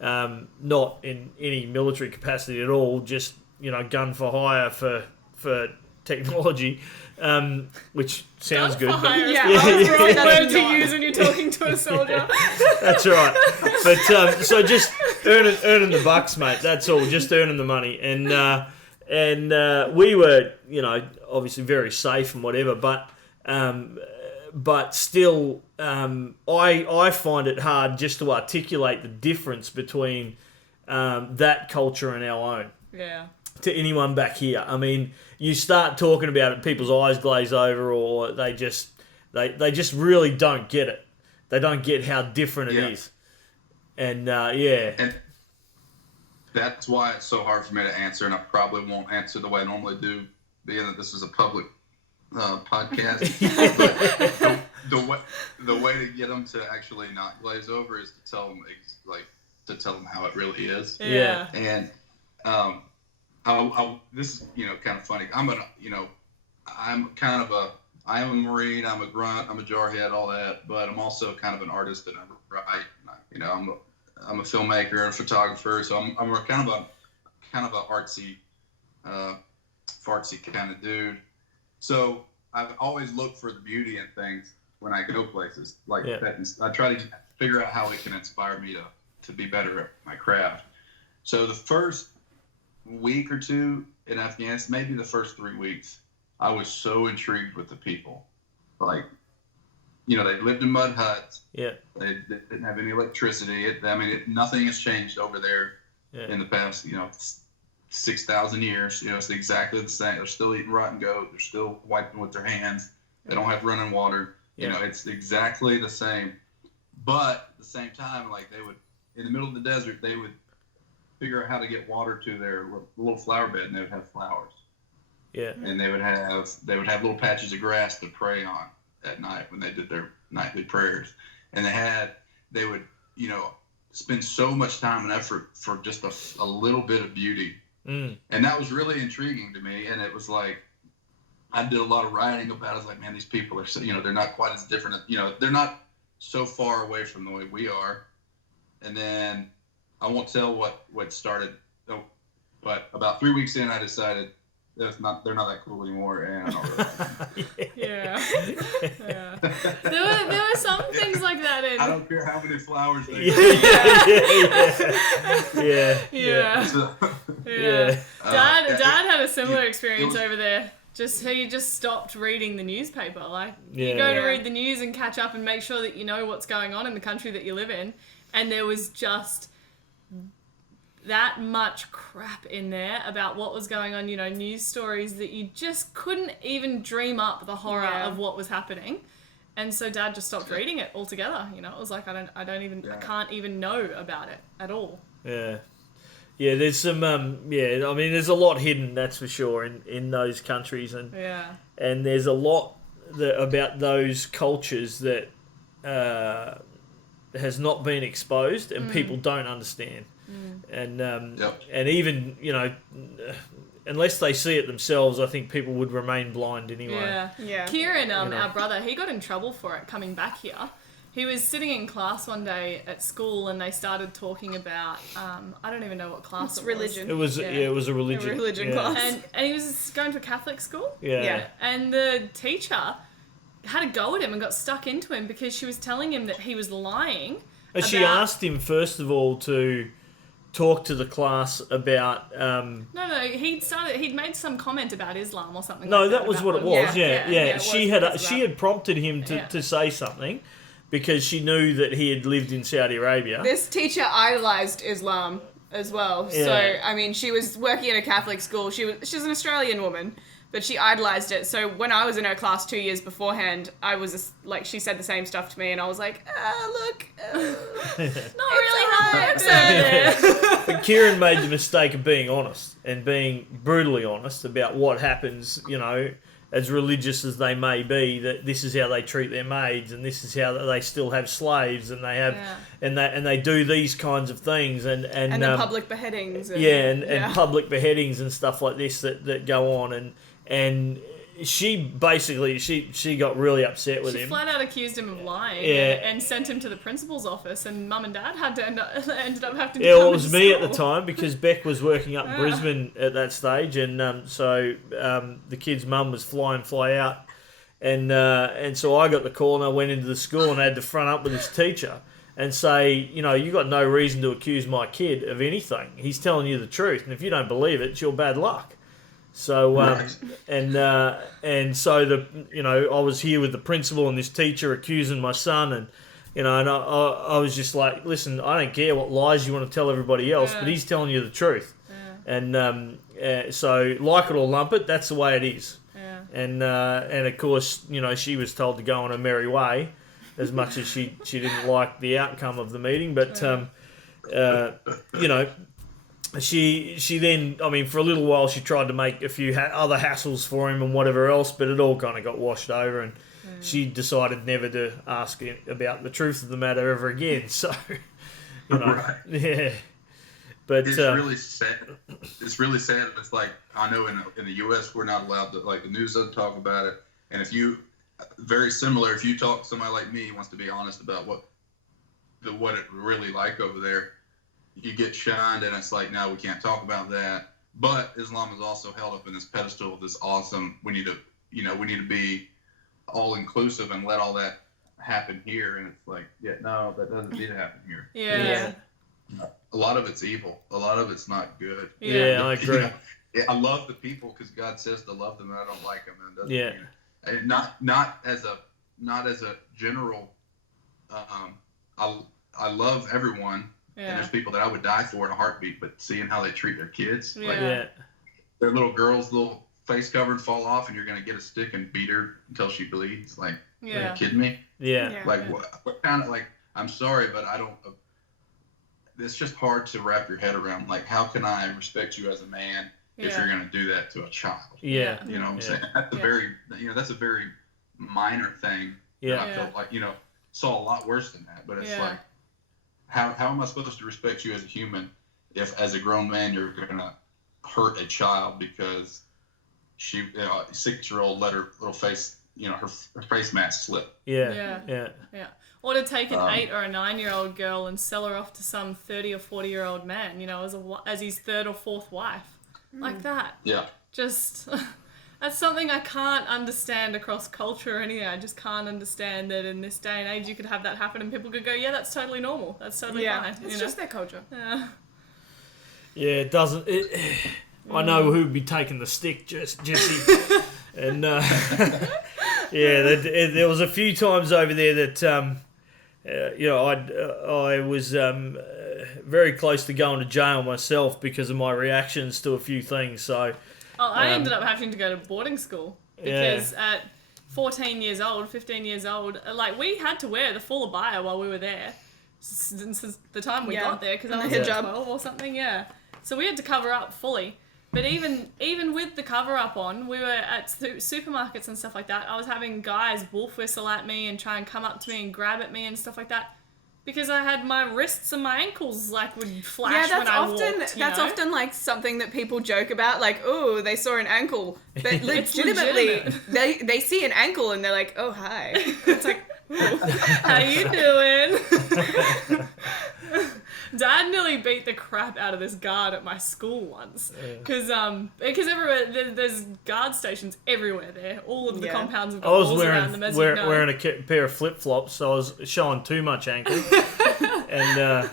not in any military capacity at all. Just gun for hire for technology, which sounds good. But, Yeah, That's the wrong yeah. word to use when you're talking to a soldier. that's right. But so just earning the bucks, mate. That's all. Just earning the money, and we were obviously very safe and whatever, but still, I find it hard just to articulate the difference between that culture and our own. Yeah. To anyone back here, I mean, you start talking about it, people's eyes glaze over, or they just really don't get it. They don't get how different it is, and And that's why it's so hard for me to answer, and I probably won't answer the way I normally do, being that this is a public podcast. But the way to get them to actually not glaze over is to tell them how it really is. Yeah. And this is kind of funny. I am a Marine. I'm a grunt. I'm a jarhead. All that. But I'm also kind of an artist, and I write. I'm a filmmaker and a photographer. So I'm a kind of a artsy, fartsy kind of dude. So I've always looked for the beauty in things when I go places like that. And I try to figure out how it can inspire me to be better at my craft. So the first week or two in Afghanistan, maybe the first 3 weeks, I was so intrigued with the people. Like, they lived in mud huts. Yeah. They didn't have any electricity. Nothing has changed over there in the past, 6,000 years. It's exactly the same. They're still eating rotten goat. They're still wiping with their hands. They don't have running water. It's exactly the same. But at the same time, like, they would, in the middle of the desert, they would figure out how to get water to their little flower bed, and they would have flowers. Yeah. And they would have little patches of grass to pray on at night when they did their nightly prayers. And they would spend so much time and effort for just a little bit of beauty. And that was really intriguing to me. And it was like, I did a lot of writing about it. I was like, man, these people are so, they're not quite as different. They're not so far away from the way we are. And then I won't tell what started, but about 3 weeks in, I decided they're not that cool anymore, and I don't really Yeah. There were some things like that in. I don't care how many flowers they Yeah. Dad had a similar experience over there. He just stopped reading the newspaper. Like, you go to read the news and catch up and make sure that you know what's going on in the country that you live in. And there was just that much crap in there about what was going on, news stories that you just couldn't even dream up the horror of what was happening. And so Dad just stopped reading it altogether. It was like, I can't even know about it at all. Yeah. Yeah, there's some, there's a lot hidden, that's for sure, in those countries. And there's a lot about those cultures that has not been exposed and people don't understand. And and even, unless they see it themselves, I think people would remain blind anyway. Yeah. Kieran, our brother, he got in trouble for it coming back here. He was sitting in class one day at school and they started talking about, I don't even know what class it was. Religion. It was a religion. A religion class. And he was going to a Catholic school. Yeah. And the teacher had a go at him and got stuck into him because she was telling him that he was lying. And she asked him, first of all, to talk to the class about... No, he'd made some comment about Islam or something. No, like that was what it was. Yeah. She had prompted him to say something because she knew that he had lived in Saudi Arabia. This teacher idolized Islam as well. Yeah. So, she was working at a Catholic school. She's an Australian woman, but she idolized it. So when I was in her class 2 years beforehand, I was she said the same stuff to me, and I was like, look, not really how it works over there. But Kieran made the mistake of being honest and being brutally honest about what happens, as religious as they may be, that this is how they treat their maids, and this is how they still have slaves, and they have, and they do these kinds of things, and the public beheadings. And public beheadings and stuff like this that go on, and she basically she got really upset with him. She flat out accused him of lying and sent him to the principal's office, and Mum and Dad had to ended up having to Yeah, come it was into me school. at the time, because Beck was working up in Brisbane at that stage, and so the kid's mum was fly out, and so I got the call, and I went into the school and I had to front up with this teacher and say, you got no reason to accuse my kid of anything. He's telling you the truth, and if you don't believe it, it's your bad luck. So and so I was here with the principal and this teacher accusing my son, and and I was just like, listen, I don't care what lies you want to tell everybody else, but he's telling you the truth, and so like it or lump it, that's the way it is. And of course, she was told to go on her merry way, as much as she didn't like the outcome of the meeting, but She then, for a little while, she tried to make a few other hassles for him and whatever else, but it all kind of got washed over, and she decided never to ask him about the truth of the matter ever again. So, Right. yeah. But it's really sad. It's really sad. It's like, I know in the U.S. we're not allowed to, like, the news doesn't talk about it, and if you talk to somebody like me who wants to be honest about what it really like over there, you get shunned, and it's like, no, we can't talk about that. But Islam is also held up in this pedestal of this awesome, we need to be all inclusive and let all that happen here. And it's like, no, that doesn't need to happen here. Yeah. A lot of it's evil. A lot of it's not good. Yeah, I agree. I love the people because God says to love them, and I don't like them. And it doesn't Yeah. mean, not as a general. I love everyone. And there's people that I would die for in a heartbeat, but seeing how they treat their kids, like their little girl's little face cover fall off, and you're gonna get a stick and beat her until she bleeds. Like, are you kidding me? Yeah. Like, what kind of, like, I'm sorry, but I don't. It's just hard to wrap your head around. Like, how can I respect you as a man if you're gonna do that to a child? Yeah. You know what I'm saying? That's a very minor thing. Yeah. I felt like, saw a lot worse than that, but it's like, how am I supposed to respect you as a human if, as a grown man, you're gonna hurt a child because she, a 6-year-old let her little face, her face mask slip? Yeah. Or to take an 8 or a 9-year-old girl and sell her off to some 30 or 40-year-old man, as his 3rd or 4th wife, like that. Yeah. Just. That's something I can't understand across culture or anything. I just can't understand that in this day and age you could have that happen and people could go, yeah, that's totally normal. That's totally fine. It's just their culture. Yeah. Yeah, it doesn't. I know who would be taking the stick, Jesse. And there was a few times over there that I was very close to going to jail myself because of my reactions to a few things. So. I ended up having to go to boarding school because at 14 years old, 15 years old, like, we had to wear the full abaya while we were there since the time we got there, because I was 12 or something, So we had to cover up fully. But even with the cover up on, we were at supermarkets and stuff like that. I was having guys wolf whistle at me and try and come up to me and grab at me and stuff like that. Because I had my wrists and my ankles would flash when I walked. That's often like something that people joke about, like, oh, they saw an ankle, but legitimately they see an ankle and they're like, oh, hi. It's like, how you doing? Dad nearly beat the crap out of this guard at my school once because everywhere there's guard stations everywhere there. All of the compounds have got walls around them. Wearing a pair of flip flops, so I was showing too much ankle, and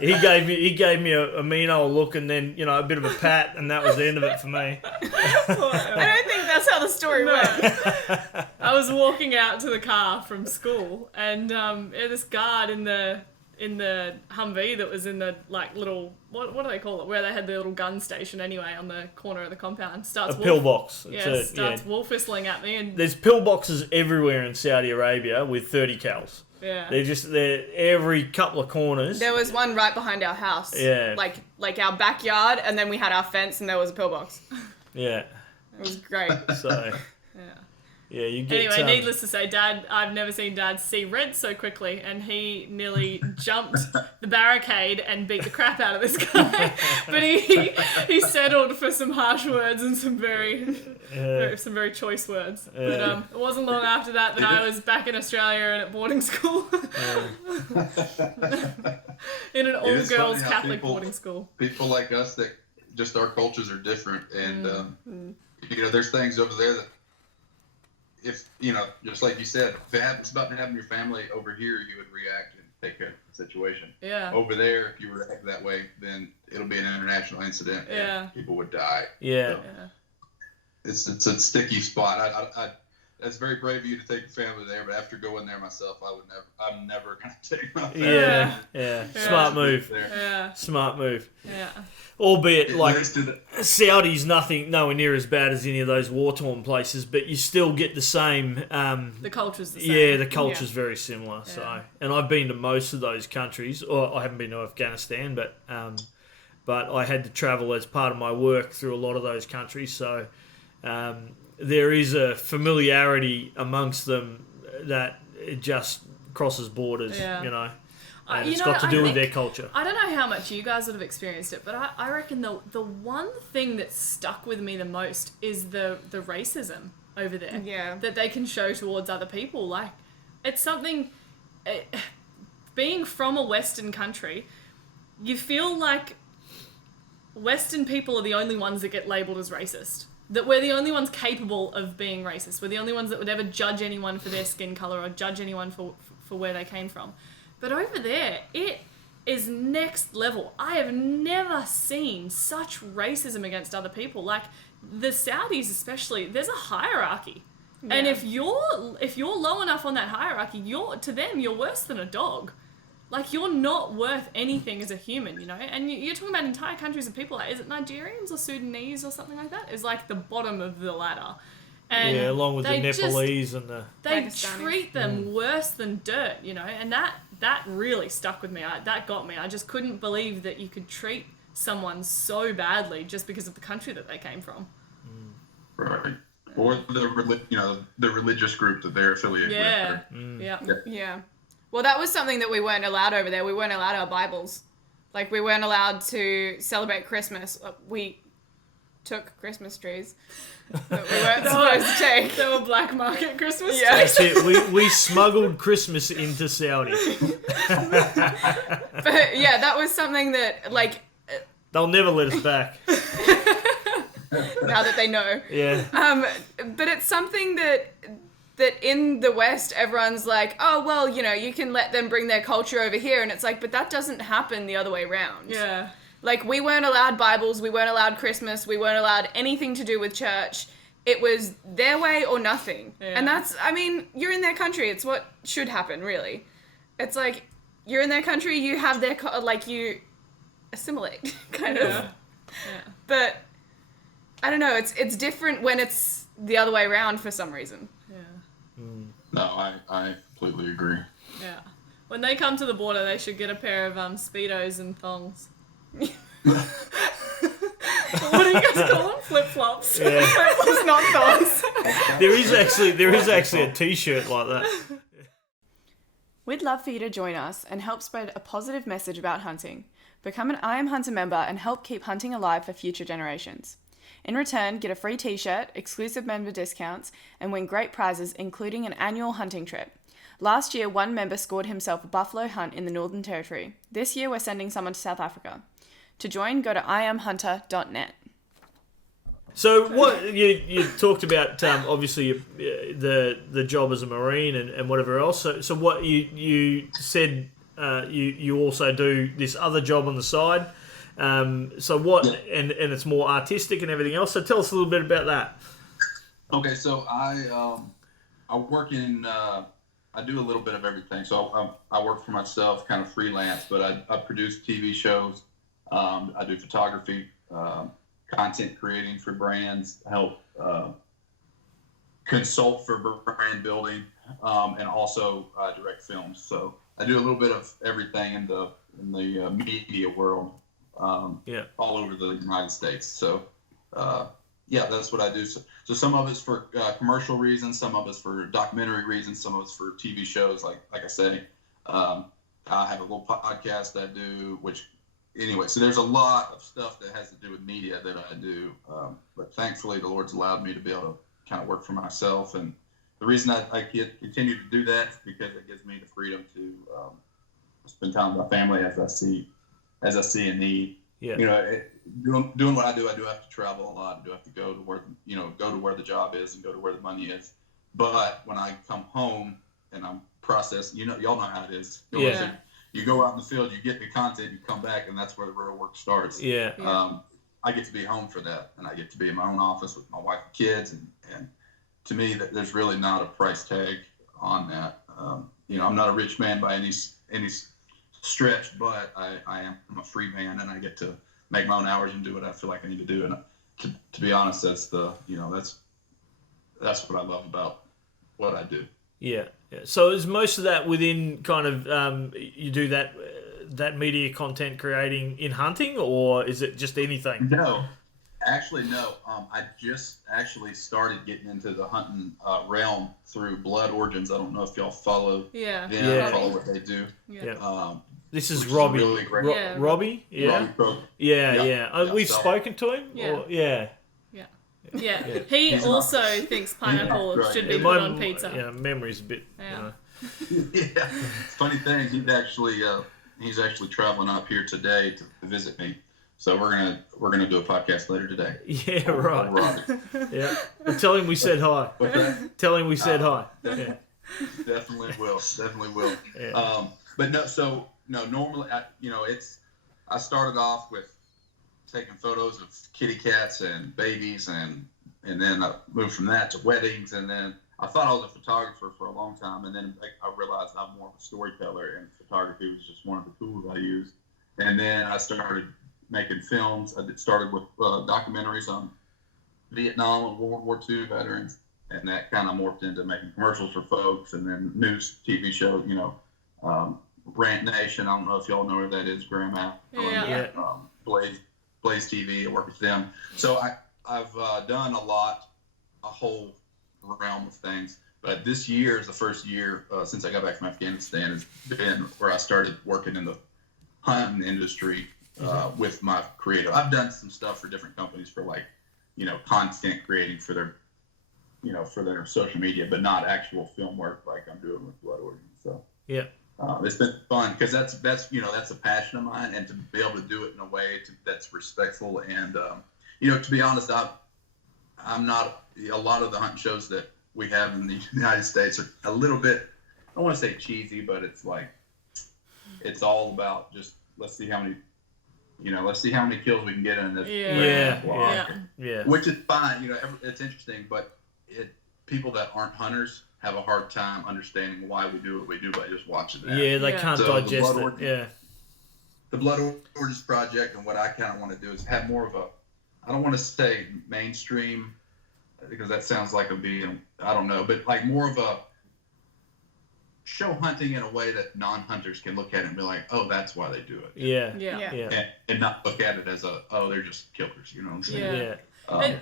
he gave me a mean old look, and then a bit of a pat, and that was the end of it for me. I don't think that's how the story went. I was walking out to the car from school, and this guard in the Humvee that was in the little what do they call it, where they had the little gun station anyway on the corner of the compound, starts pillbox. Starts wolf whistling at me, and there's pillboxes everywhere in Saudi Arabia with 30 cals. Yeah, they're every couple of corners. There was one right behind our house. Yeah, like our backyard, and then we had our fence, and there was a pillbox. Yeah, it was great. So Yeah, you get. Anyway, needless to say, I've never seen Dad see red so quickly, and he nearly jumped the barricade and beat the crap out of this guy. But he settled for some harsh words and some very choice words. But it wasn't long after that I was back in Australia and at boarding school. In an all-girls Catholic boarding school. People like us that just our cultures are different, and there's things over there that, if just like you said, if it's about having your family over here, you would react and take care of the situation. Yeah. Over there, if you react that way, then it'll be an international incident. Yeah. And people would die. Yeah. So it's a sticky spot. I that's very brave of you to take your family there, but after going there myself, I'm never gonna take my family. Yeah. Smart move. Yeah. Smart move. Yeah. Albeit, Saudi's nowhere near as bad as any of those war-torn places, but you still get the same. The culture's the same. Yeah, the culture's very similar. Yeah. So, and I've been to most of those countries, or I haven't been to Afghanistan, but I had to travel as part of my work through a lot of those countries. So, there is a familiarity amongst them that it just crosses borders. And it's got to do with their culture. I don't know how much you guys would have experienced it, but I reckon the one thing that stuck with me the most is the racism over there. Yeah. That they can show towards other people. Like, it's something... being from a Western country, you feel like Western people are the only ones that get labelled as racist. That we're the only ones capable of being racist. We're the only ones that would ever judge anyone for their skin colour or judge anyone for where they came from. But over there, it is next level. I have never seen such racism against other people. Like, the Saudis especially, there's a hierarchy. Yeah. And if you're low enough on that hierarchy, to them, you're worse than a dog. Like, you're not worth anything as a human, And you're talking about entire countries of people, like, is it Nigerians or Sudanese or something like that? Is like the bottom of the ladder. And along with the Nepalese and the... They treat them worse than dirt, And that really stuck with me. That got me. I just couldn't believe that you could treat someone so badly just because of the country that they came from. Right. Or the religious group that they're affiliated with. Yeah. Well, that was something that we weren't allowed over there. We weren't allowed our Bibles. Like, we weren't allowed to celebrate Christmas. We took Christmas trees that we weren't supposed to take. They were black market Christmas trees. That's it. We smuggled Christmas into Saudi. But yeah, that was something that, like... They'll never let us back. Now that they know. Yeah. But it's something that in the West, everyone's like, oh, well, you can let them bring their culture over here. And it's like, but that doesn't happen the other way around. Yeah. Like, we weren't allowed Bibles, we weren't allowed Christmas, we weren't allowed anything to do with church. It was their way or nothing. Yeah. And that's, you're in their country. It's what should happen, really. It's like, you're in their country, you have their, you assimilate, kind of. Yeah. But, I don't know, it's different when it's the other way around for some reason. Yeah. No, I completely agree. Yeah. When they come to the border, they should get a pair of Speedos and thongs. What do you guys call them? Flip-flops. Yeah. Flip-flops, not thongs. There is actually a t-shirt like that. We'd love for you to join us and help spread a positive message about hunting. Become an I Am Hunter member and help keep hunting alive for future generations. In return, get a free t-shirt, exclusive member discounts, and win great prizes, including an annual hunting trip. Last year, one member scored himself a buffalo hunt in the Northern Territory. This year, we're sending someone to South Africa. To join, go to iamhunter.net. So what you talked about, obviously the job as a Marine and whatever else. So what you said you also do this other job on the side. So what, and it's more artistic and everything else. So tell us a little bit about that. Okay, so I work in, I do a little bit of everything. So I work for myself, kind of freelance, but I produce TV shows. I do photography, content creating for brands, help consult for brand building, and also direct films. So I do a little bit of everything in the media world. All over the United States. So yeah, that's what I do. So some of it's for commercial reasons, some of it's for documentary reasons, some of it's for TV shows. Like I say, I have a little podcast I do, which anyway. So there's a lot of stuff that has to do with media that I do. But thankfully, the Lord's allowed me to be able to kind of work for myself. And the reason I continue to do that is because it gives me the freedom to spend time with my family as I see a need. Yeah. You know, doing what I do have to travel a lot. I do have to go to where the job is and go to where the money is. But when I come home and I'm processing, y'all know how it is. You go out in the field, you get the content, you come back, and that's where the real work starts. Yeah. I get to be home for that, and I get to be in my own office with my wife and kids, and to me, there's really not a price tag on that. I'm not a rich man by any stretch, but I'm a free man, and I get to make my own hours and do what I feel like I need to do. And to be honest, that's what I love about what I do. Yeah. So is most of that within kind of you do that media content creating in hunting, or is it just anything? No. Actually, no. I just actually started getting into the hunting realm through Blood Origins. I don't know if y'all follow them, follow what they do. Yeah. This is Robbie. Really great. Robbie? Yeah. Yeah. We've spoken to him? Yeah. He also thinks pineapple should be put on pizza. Yeah, memory's a bit. Yeah. Yeah. Funny thing, he's actually traveling up here today to visit me. So we're gonna do a podcast later today. Yeah, right. Yeah. But tell him we said hi. Tell him we said hi. Yeah. Definitely will. Yeah. But normally, I started off with taking photos of kitty cats and babies, and then I moved from that to weddings, and then I thought I was a photographer for a long time, and then I realized I'm more of a storyteller, and photography was just one of the tools I used. And then I started making films. I started with documentaries on Vietnam and World War II veterans, and that kind of morphed into making commercials for folks, and then news TV shows, Rant Nation. I don't know if y'all know where that is, Grandma. Yeah. Blaze TV. I work with them. So I've done a whole realm of things. But this year is the first year since I got back from Afghanistan has been where I started working in the hunting industry with my creative. I've done some stuff for different companies for content creating for their social media, but not actual film work like I'm doing with Blood Origins. So yeah. It's been fun because that's a passion of mine, and to be able to do it in a way that's respectful and to be honest, I'm not a lot of the hunting shows that we have in the United States are a little bit, I don't want to say cheesy, but it's like it's all about just let's see how many kills we can get in this. Yeah. Which is fine, it's interesting, but people that aren't hunters have a hard time understanding why we do what we do by just watching that. Yeah, they can't digest it. The Blood Origins Project and what I kind of want to do is have more of a, I don't want to say mainstream because that sounds like I'm being, I don't know, but like more of a show hunting in a way that non-hunters can look at it and be like, oh, that's why they do it. Yeah. And not look at it as they're just killers, you know what I'm saying? Yeah.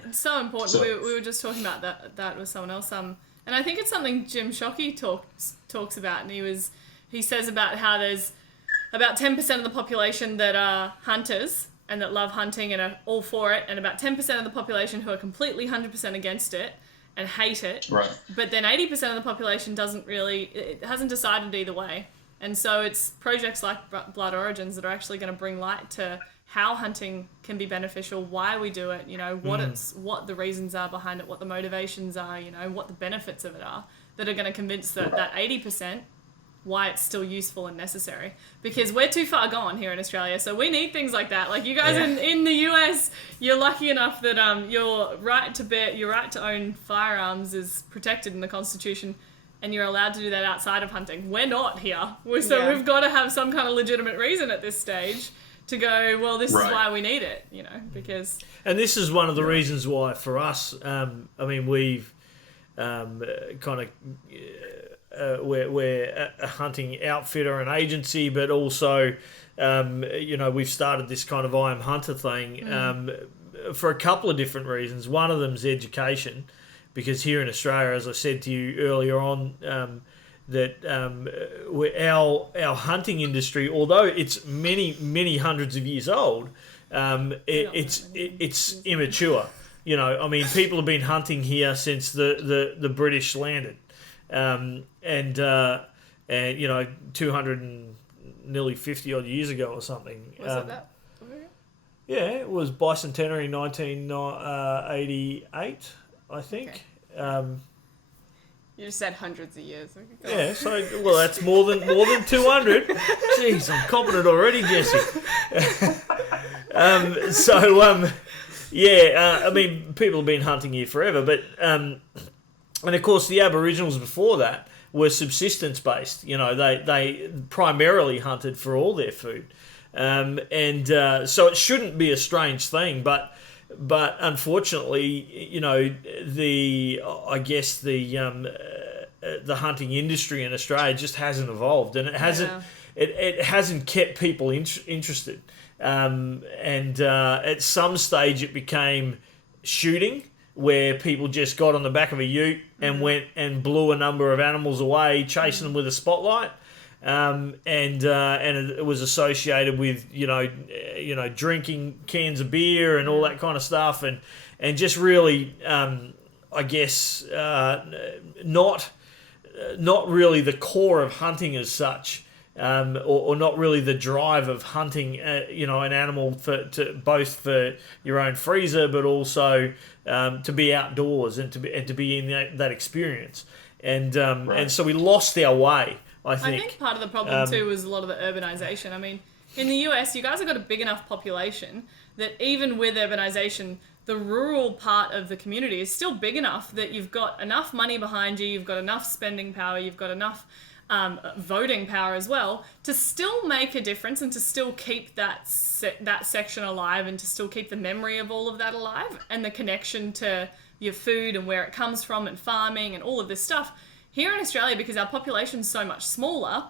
It's so important. So, we were just talking about that with someone else. And I think it's something Jim Shockey talks about, and he says about how there's about 10% of the population that are hunters and that love hunting and are all for it, and about 10% of the population who are completely 100% against it and hate it. Right. But then 80% of the population it hasn't decided either way. And so it's projects like Blood Origins that are actually going to bring light to how hunting can be beneficial, why we do it, what the reasons are behind it, what the motivations are, what the benefits of it are, that are going to convince that 80% why it's still useful and necessary. Because we're too far gone here in Australia, so we need things like that. Like you guys in the US, you're lucky enough that your right to own firearms is protected in the Constitution, and you're allowed to do that outside of hunting. We're not here. We've got to have some kind of legitimate reason at this stage to go, well, this is why we need it, because... And this is one of the reasons why, for us, we've kind of... we're a hunting outfitter and agency, but also, we've started this kind of I Am Hunter thing for a couple of different reasons. One of them is education, because here in Australia, as I said to you earlier on, that our hunting industry, although it's many hundreds of years old, it's immature. You know, I mean, people have been hunting here since the British landed, and you know, 200 and nearly 50 odd years ago or something. Was it that? Yeah, it was bicentenary 1988, I think. Okay. You just said hundreds of years. Yeah, so well, that's more than 200. Jeez, I'm confident already, Jesse. I mean, people have been hunting here forever, but and of course the Aboriginals before that were subsistence based. You know, they primarily hunted for all their food, so it shouldn't be a strange thing, but unfortunately, you know, the hunting industry in Australia just hasn't evolved, and it hasn't kept people interested. At some stage, it became shooting, where people just got on the back of a ute and went and blew a number of animals away, chasing them with a spotlight. And it was associated with you know drinking cans of beer and all that kind of stuff, and just really not really the core of hunting as such, or not really the drive of hunting an animal both for your own freezer, but also to be outdoors and to be in that experience, and so we lost our way. I think part of the problem too is a lot of the urbanization. I mean, in the US, you guys have got a big enough population that even with urbanization, the rural part of the community is still big enough that you've got enough money behind you, you've got enough spending power, you've got enough voting power as well to still make a difference and to still keep that section alive, and to still keep the memory of all of that alive, and the connection to your food and where it comes from and farming and all of this stuff. Here in Australia, because our population's so much smaller,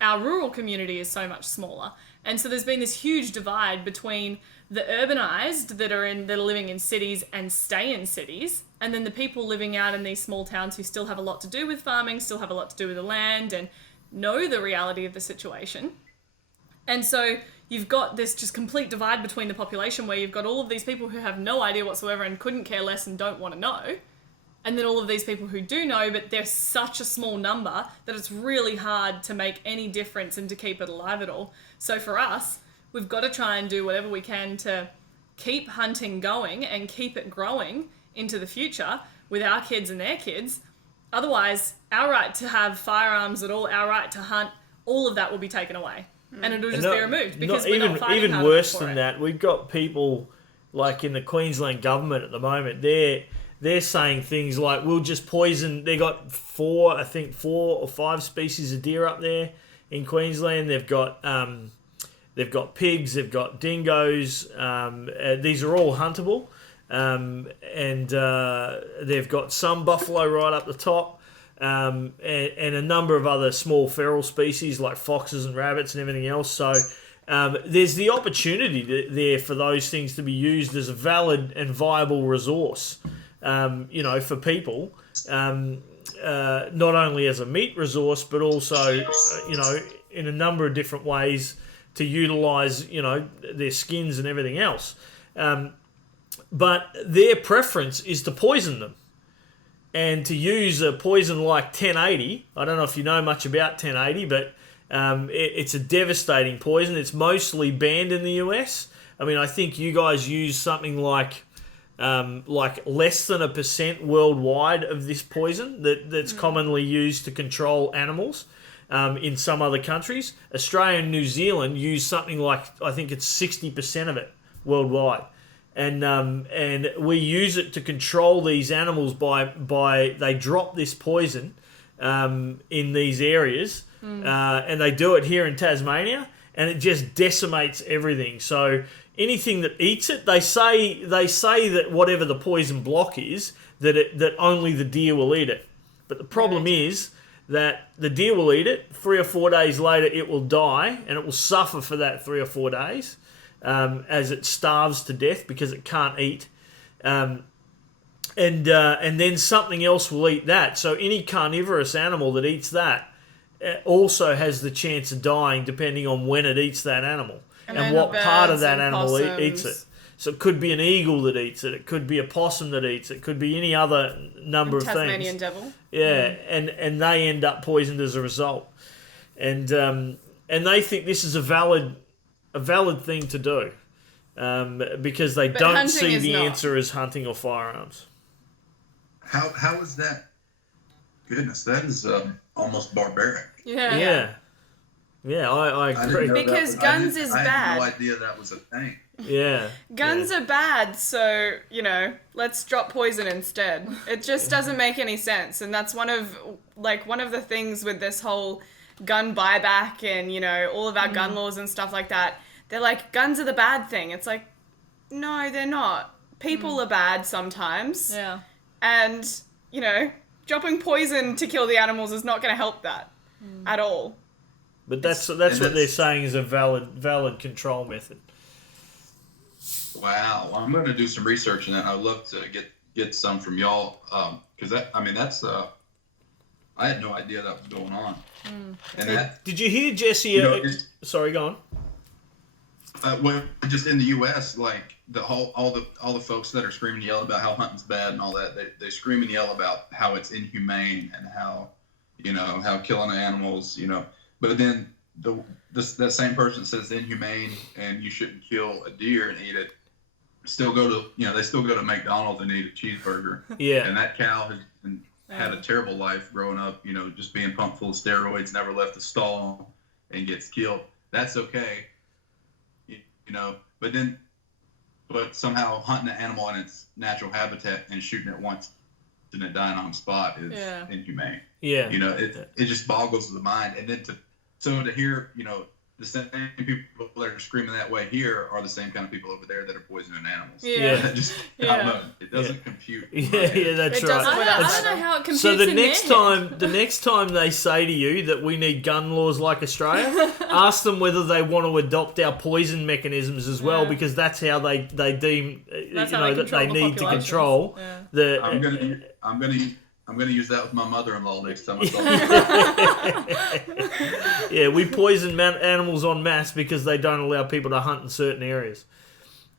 our rural community is so much smaller. And so there's been this huge divide between the urbanized that are living in cities and stay in cities, and then the people living out in these small towns who still have a lot to do with farming, still have a lot to do with the land, and know the reality of the situation. And so you've got this just complete divide between the population, where you've got all of these people who have no idea whatsoever and couldn't care less and don't want to know. And then all of these people who do know, but they're such a small number that it's really hard to make any difference and to keep it alive at all. So for us, we've got to try and do whatever we can to keep hunting going and keep it growing into the future with our kids and their kids. Otherwise, our right to have firearms at all, our right to hunt, all of that will be taken away. And it'll just be removed because we're not fighting even hard worse enough for than it. that, we've got people like in the Queensland government at the moment, they're saying things like, we'll just poison. They got 4 or 5 species of deer up there in Queensland. They've got pigs, they've got dingoes. These are all huntable, and they've got some buffalo right up the top, and a number of other small feral species like foxes and rabbits and everything else. So there's the opportunity there for those things to be used as a valid and viable resource. For people, not only as a meat resource, but also, in a number of different ways to utilise, their skins and everything else. But their preference is to poison them and to use a poison like 1080. I don't know if you know much about 1080, but it's a devastating poison. It's mostly banned in the US. I mean, I think you guys use something like less than 1% worldwide of this poison that's commonly used to control animals in some other countries. Australia and New Zealand use something like, I think it's 60% of it worldwide. And we use it to control these animals by they drop this poison in these areas, and they do it here in Tasmania, and it just decimates everything. So anything that eats it, they say that whatever the poison block is, that only the deer will eat it. But the problem is that the deer will eat it. 3 or 4 days later, it will die, and it will suffer for that 3 or 4 days. as it starves to death because it can't eat. And then something else will eat that. So any carnivorous animal that eats that also has the chance of dying depending on when it eats that animal and what part of that animal eats it. So it could be an eagle that eats it. It could be a possum that eats it. It could be any other number of things. Tasmanian devil. Yeah, and they end up poisoned as a result. And they think this is a valid thing to do because they don't see the answer as hunting or firearms. How is that? Goodness, that is almost barbaric. Yeah, I agree. Because guns is bad. I had no idea that was a thing. Yeah. Guns are bad, so, let's drop poison instead. It just doesn't make any sense. And that's one of the things with this whole gun buyback and, all of our gun laws and stuff like that. They're like, guns are the bad thing. It's like, no, they're not. People are bad sometimes. Yeah. And, dropping poison to kill the animals is not going to help that at all. But that's what they're saying is a valid control method. Wow, well, I'm going to do some research on that. I'd love to get some from y'all because that's I had no idea that was going on. And did you hear Jesse? Sorry, go on. Well, just in the U.S., like all the folks that are screaming and yell about how hunting's bad and all that, they scream and yell about how it's inhumane and how killing animals, But then that same person that says inhumane and you shouldn't kill a deer and eat it, still go to McDonald's and eat a cheeseburger. Yeah. And that cow has had a terrible life growing up, just being pumped full of steroids, never left the stall, and gets killed. That's okay, but somehow hunting an animal in its natural habitat and shooting it once and it dying on the spot is inhumane. Yeah. It just boggles the mind. And then to hear, the same people that are screaming that way here are the same kind of people over there that are poisoning animals. Yeah. I don't know. It doesn't compute. Yeah, that's right. I don't know how it computes. So the next time they say to you that we need gun laws like Australia, ask them whether they want to adopt our poison mechanisms as well, because that's how they deem that they need to control the. I'm gonna use that with my mother-in-law next time I talk to her. Yeah, we poison animals en masse because they don't allow people to hunt in certain areas.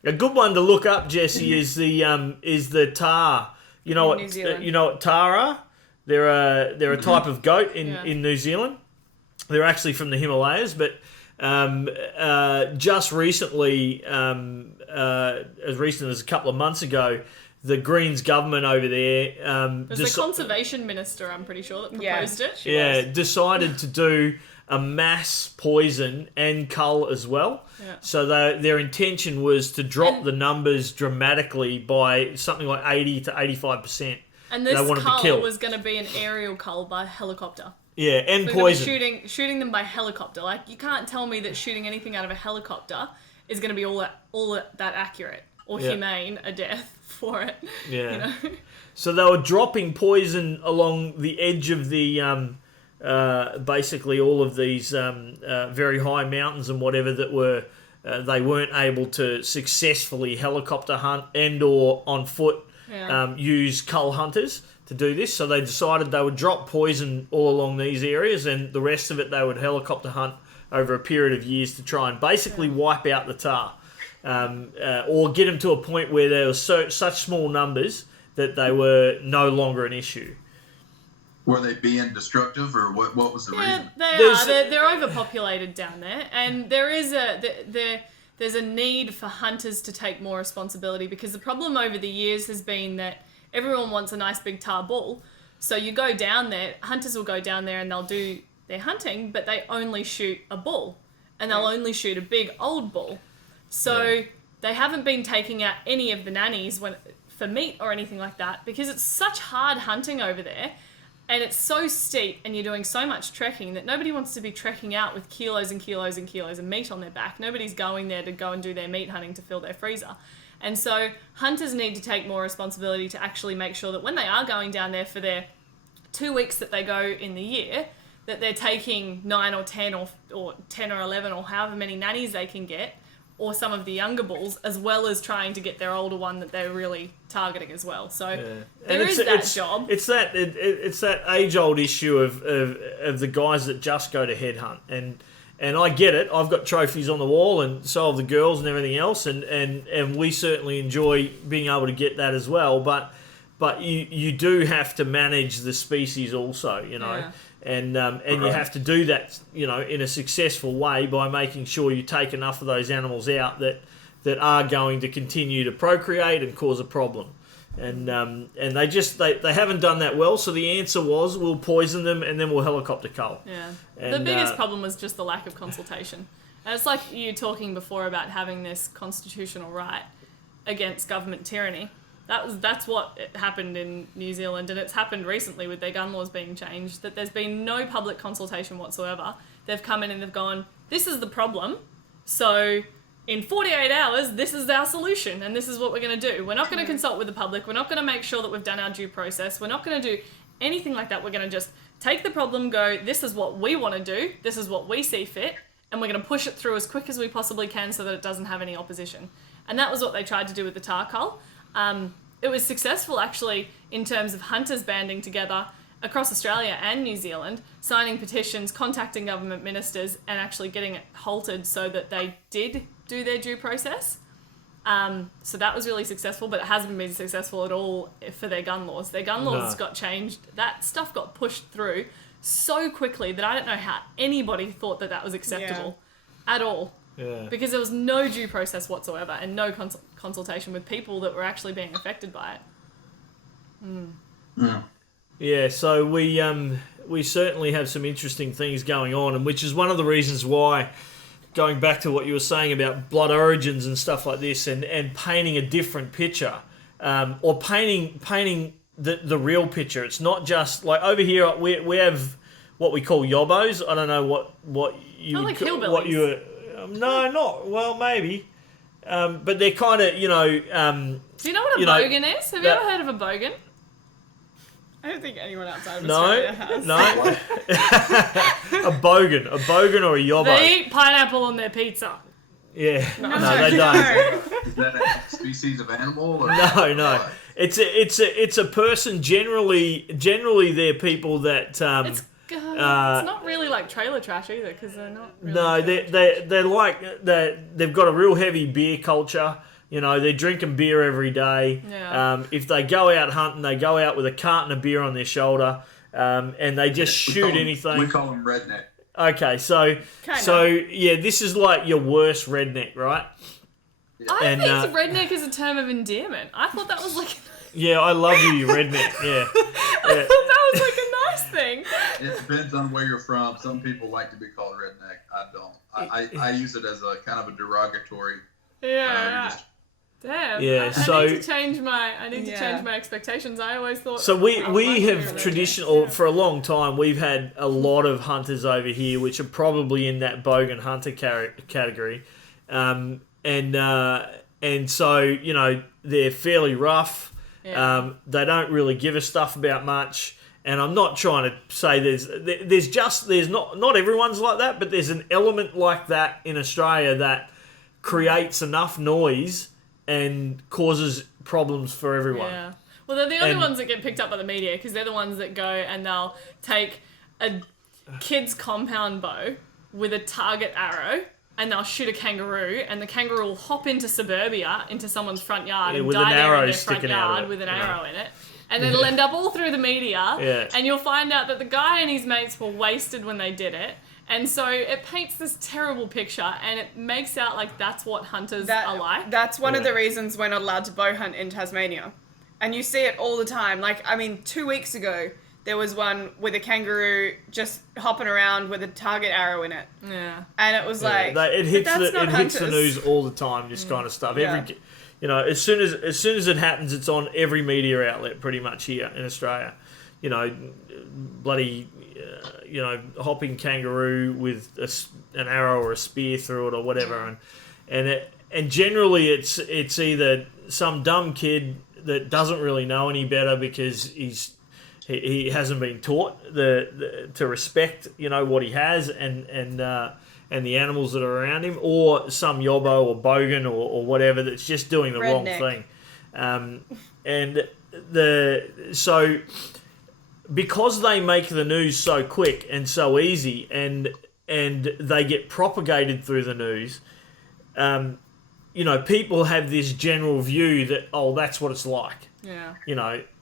A good one to look up, Jesse, is the tar. You know what tar are? They're a type of goat in New Zealand. They're actually from the Himalayas, but just recently, as recent as a couple of months ago, the Greens government over there... There's the conservation minister, I'm pretty sure, that proposed it. Decided to do a mass poison and cull as well. Yeah. So their intention was to drop the numbers dramatically by something like 80 to 85%. And this cull was going to be an aerial cull by helicopter. Yeah, and poison. Shooting them by helicopter. Like, you can't tell me that shooting anything out of a helicopter is going to be all that accurate or humane a death for it. Yeah. So they were dropping poison along the edge of the basically all of these very high mountains and whatever that were they weren't able to successfully helicopter hunt and or on foot use cull hunters to do this. So they decided they would drop poison all along these areas and the rest of it they would helicopter hunt over a period of years to try and basically wipe out the tar. Or get them to a point where there were such small numbers that they were no longer an issue. Were they being destructive, or what was the reason? They're overpopulated down there, and there's a need for hunters to take more responsibility, because the problem over the years has been that everyone wants a nice big tar bull. So you go down there, hunters will go down there and they'll do their hunting, but they only shoot a bull, and they'll only shoot a big old bull. So they haven't been taking out any of the nannies for meat or anything like that, because it's such hard hunting over there and it's so steep and you're doing so much trekking that nobody wants to be trekking out with kilos and kilos and kilos of meat on their back. Nobody's going there to go and do their meat hunting to fill their freezer. And so hunters need to take more responsibility to actually make sure that when they are going down there for their 2 weeks that they go in the year, that they're taking 9 or 10 or 10 or 11 or however many nannies they can get or some of the younger bulls, as well as trying to get their older one that they're really targeting as well. So there is that job. It's that age-old issue of the guys that just go to headhunt. And I get it. I've got trophies on the wall, and so have the girls and everything else. And we certainly enjoy being able to get that as well. But you do have to manage the species also, you know. Yeah. And you have to do that, you know, in a successful way by making sure you take enough of those animals out that are going to continue to procreate and cause a problem. And they haven't done that well. So the answer was we'll poison them and then we'll helicopter cull. Yeah. And, the biggest problem was just the lack of consultation. And it's like you talking before about having this constitutional right against government tyranny. That's what happened in New Zealand, and it's happened recently with their gun laws being changed, that there's been no public consultation whatsoever. They've come in and they've gone, this is the problem, so in 48 hours, this is our solution, and this is what we're going to do. We're not going to consult with the public. We're not going to make sure that we've done our due process. We're not going to do anything like that. We're going to just take the problem, go, this is what we want to do, this is what we see fit, and we're going to push it through as quick as we possibly can so that it doesn't have any opposition. And that was what they tried to do with the tar cull. It was successful, actually, in terms of hunters banding together across Australia and New Zealand, signing petitions, contacting government ministers, and actually getting it halted so that they did do their due process. So that was really successful, but it hasn't been successful at all for their gun laws. Their gun laws got changed. That stuff got pushed through so quickly that I don't know how anybody thought that was acceptable at all. Yeah. Because there was no due process whatsoever and no consultation with people that were actually being affected by it. Yeah, so we certainly have some interesting things going on, and which is one of the reasons why, going back to what you were saying about blood origins and stuff like this, and painting a different picture, or painting the real picture. It's not just like over here we have what we call yobbos. I don't know what you Not would like call, hillbillies. what you were. No, not well, maybe, but they're kind of Do you know what a bogan is? Have you ever heard of a bogan? I don't think anyone outside of No, Australia has. no. A bogan or a yobbo. They eat pineapple on their pizza. Yeah, no, No, they don't. Is that a species of animal? Or No. It's a person. Generally they're people that. It's not really like trailer trash either, because they're not. Really No, they're like they've got a real heavy beer culture. You know, they're drinking beer every day. Yeah. If they go out hunting, they go out with a carton of beer on their shoulder, and they just shoot anything. We call them redneck. Okay, so yeah, this is like your worst redneck, right? I think redneck is a term of endearment. I thought that was like. Yeah, I love you redneck. Yeah. I thought that was like a nice thing. It depends on where you're from. Some people like to be called redneck. I don't. I use it as a kind of a derogatory. Yeah. Damn. Yeah, I need to change my expectations. I always thought. So we have redneck. traditional for a long time. We've had a lot of hunters over here, which are probably in that bogan hunter category, and so you know they're fairly rough. Yeah. They don't really give a stuff about much. And I'm not trying to say there's not everyone's like that, but there's an element like that in Australia that creates enough noise and causes problems for everyone. Yeah. Well, they're the only ones that get picked up by the media, because they're the ones that go and they'll take a kid's compound bow with a target arrow and they'll shoot a kangaroo, and the kangaroo will hop into suburbia, into someone's front yard, and with die an there arrow in their front sticking out of yard it. with an Yeah. arrow in it. And it'll end up all through the media, Yeah. and you'll find out that the guy and his mates were wasted when they did it. And so it paints this terrible picture, and it makes out like that's what hunters are like. That's one of the reasons we're not allowed to bow hunt in Tasmania. And you see it all the time. Like, I mean, 2 weeks ago, there was one with a kangaroo just hopping around with a target arrow in it. Yeah. And it was like, It hits but that's not hits the hunters. news all the time, this kind of stuff. Yeah. You know, as soon as it happens, it's on every media outlet pretty much here in Australia. You know, bloody, hopping kangaroo with an arrow or a spear through it or whatever, and generally it's either some dumb kid that doesn't really know any better because He hasn't been taught to respect, what he has and the animals that are around him, or some yobbo or bogan or whatever that's just doing the wrong Redneck. thing. So because they make the news so quick and so easy, and they get propagated through the news, people have this general view that, that's what it's like. Yeah.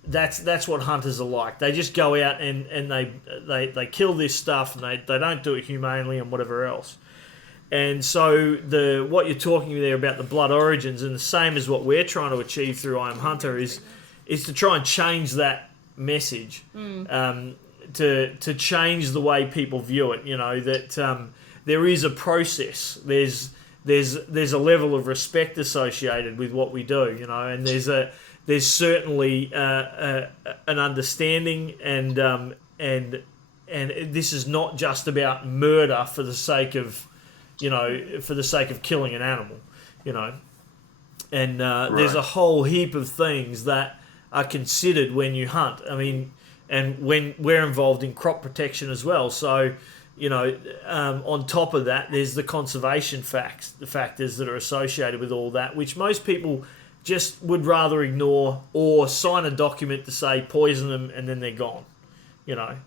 That's what hunters are like. They just go out and they kill this stuff, and they don't do it humanely and whatever else. And so what you're talking there about the blood origins, and the same as what we're trying to achieve through I Am Hunter, is to try and change that message, to change the way people view it. That there is a process. There's a level of respect associated with what we do. And there's certainly an understanding, and this is not just about murder for the sake of killing an animal, and there's a whole heap of things that are considered when you hunt. I mean, and when we're involved in crop protection as well, so on top of that, there's the conservation the factors that are associated with all that, which most people just would rather ignore, or sign a document to say poison them and then they're gone, and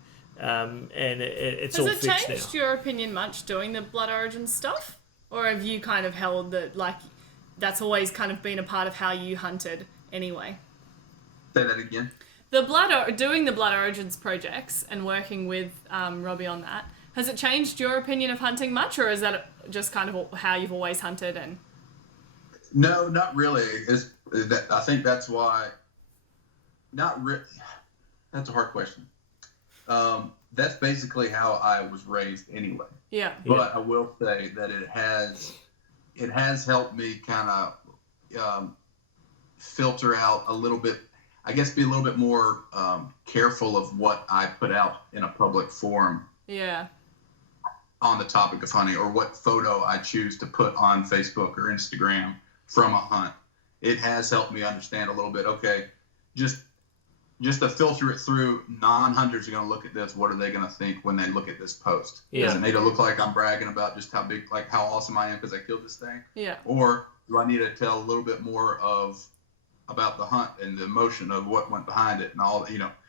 it's all fixed now. Has it changed your opinion much doing the blood origin stuff? Or have you kind of held that, that's always kind of been a part of how you hunted anyway? Say that again. Doing the blood origins projects and working with Robbie on that, has it changed your opinion of hunting much, or is that just kind of how you've always hunted? And No, not really. I think that's why. Not really. That's a hard question. That's basically how I was raised anyway. Yeah. But I will say that it has helped me kind of filter out a little bit. I guess be a little bit more careful of what I put out in a public forum. Yeah. On the topic of hunting, or what photo I choose to put on Facebook or Instagram from a hunt. It has helped me understand a little bit. Okay, just to filter it through. Non-hunters are going to look at this. What are they going to think when they look at this post? Yeah. Does it need to look like I'm bragging about just how big, how awesome I am because I killed this thing? Yeah. Or do I need to tell a little bit more about the hunt and the emotion of what went behind it and all?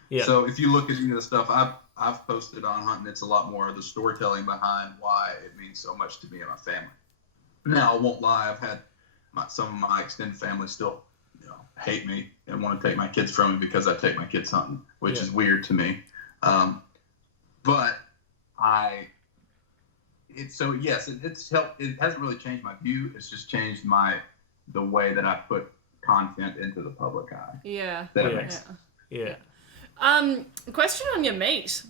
Yeah. So if you look at any of the stuff I've posted on hunting, it's a lot more of the storytelling behind why it means so much to me and my family. Now, I won't lie. I've had some of my extended family still, hate me and want to take my kids from me because I take my kids hunting, which is weird to me. But it's helped. It hasn't really changed my view. It's just changed the way that I put content into the public eye. Yeah. That makes sense. Yeah. Question on your meat.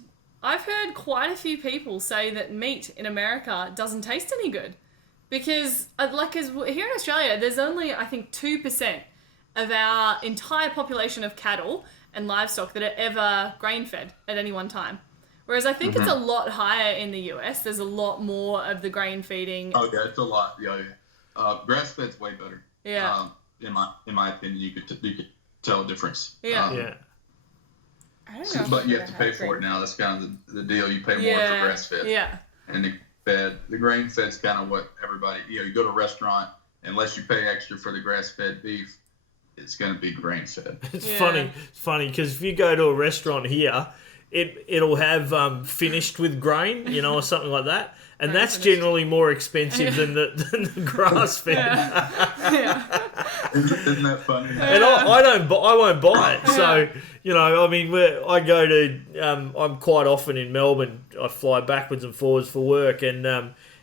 I've heard quite a few people say that meat in America doesn't taste any good. Because, here in Australia, there's only, I think, 2% of our entire population of cattle and livestock that are ever grain-fed at any one time. Whereas I think it's a lot higher in the US. There's a lot more of the grain feeding. Oh, yeah, it's a lot. Yeah. Grass-fed's way better. Yeah. In my opinion, you could tell a difference. Yeah. Yeah. I don't know. But you have to pay for it now. That's kind of the deal. You pay more for grass-fed. Yeah. And the grain fed's kind of what everybody, you go to a restaurant, unless you pay extra for the grass-fed beef, it's going to be grain fed. It's funny because if you go to a restaurant here, it'll have finished with grain, or something like that, and that's generally more expensive than the grass-fed. Yeah. Isn't that funny? And I won't buy it. So I go to I'm quite often in Melbourne. I fly backwards and forwards for work, and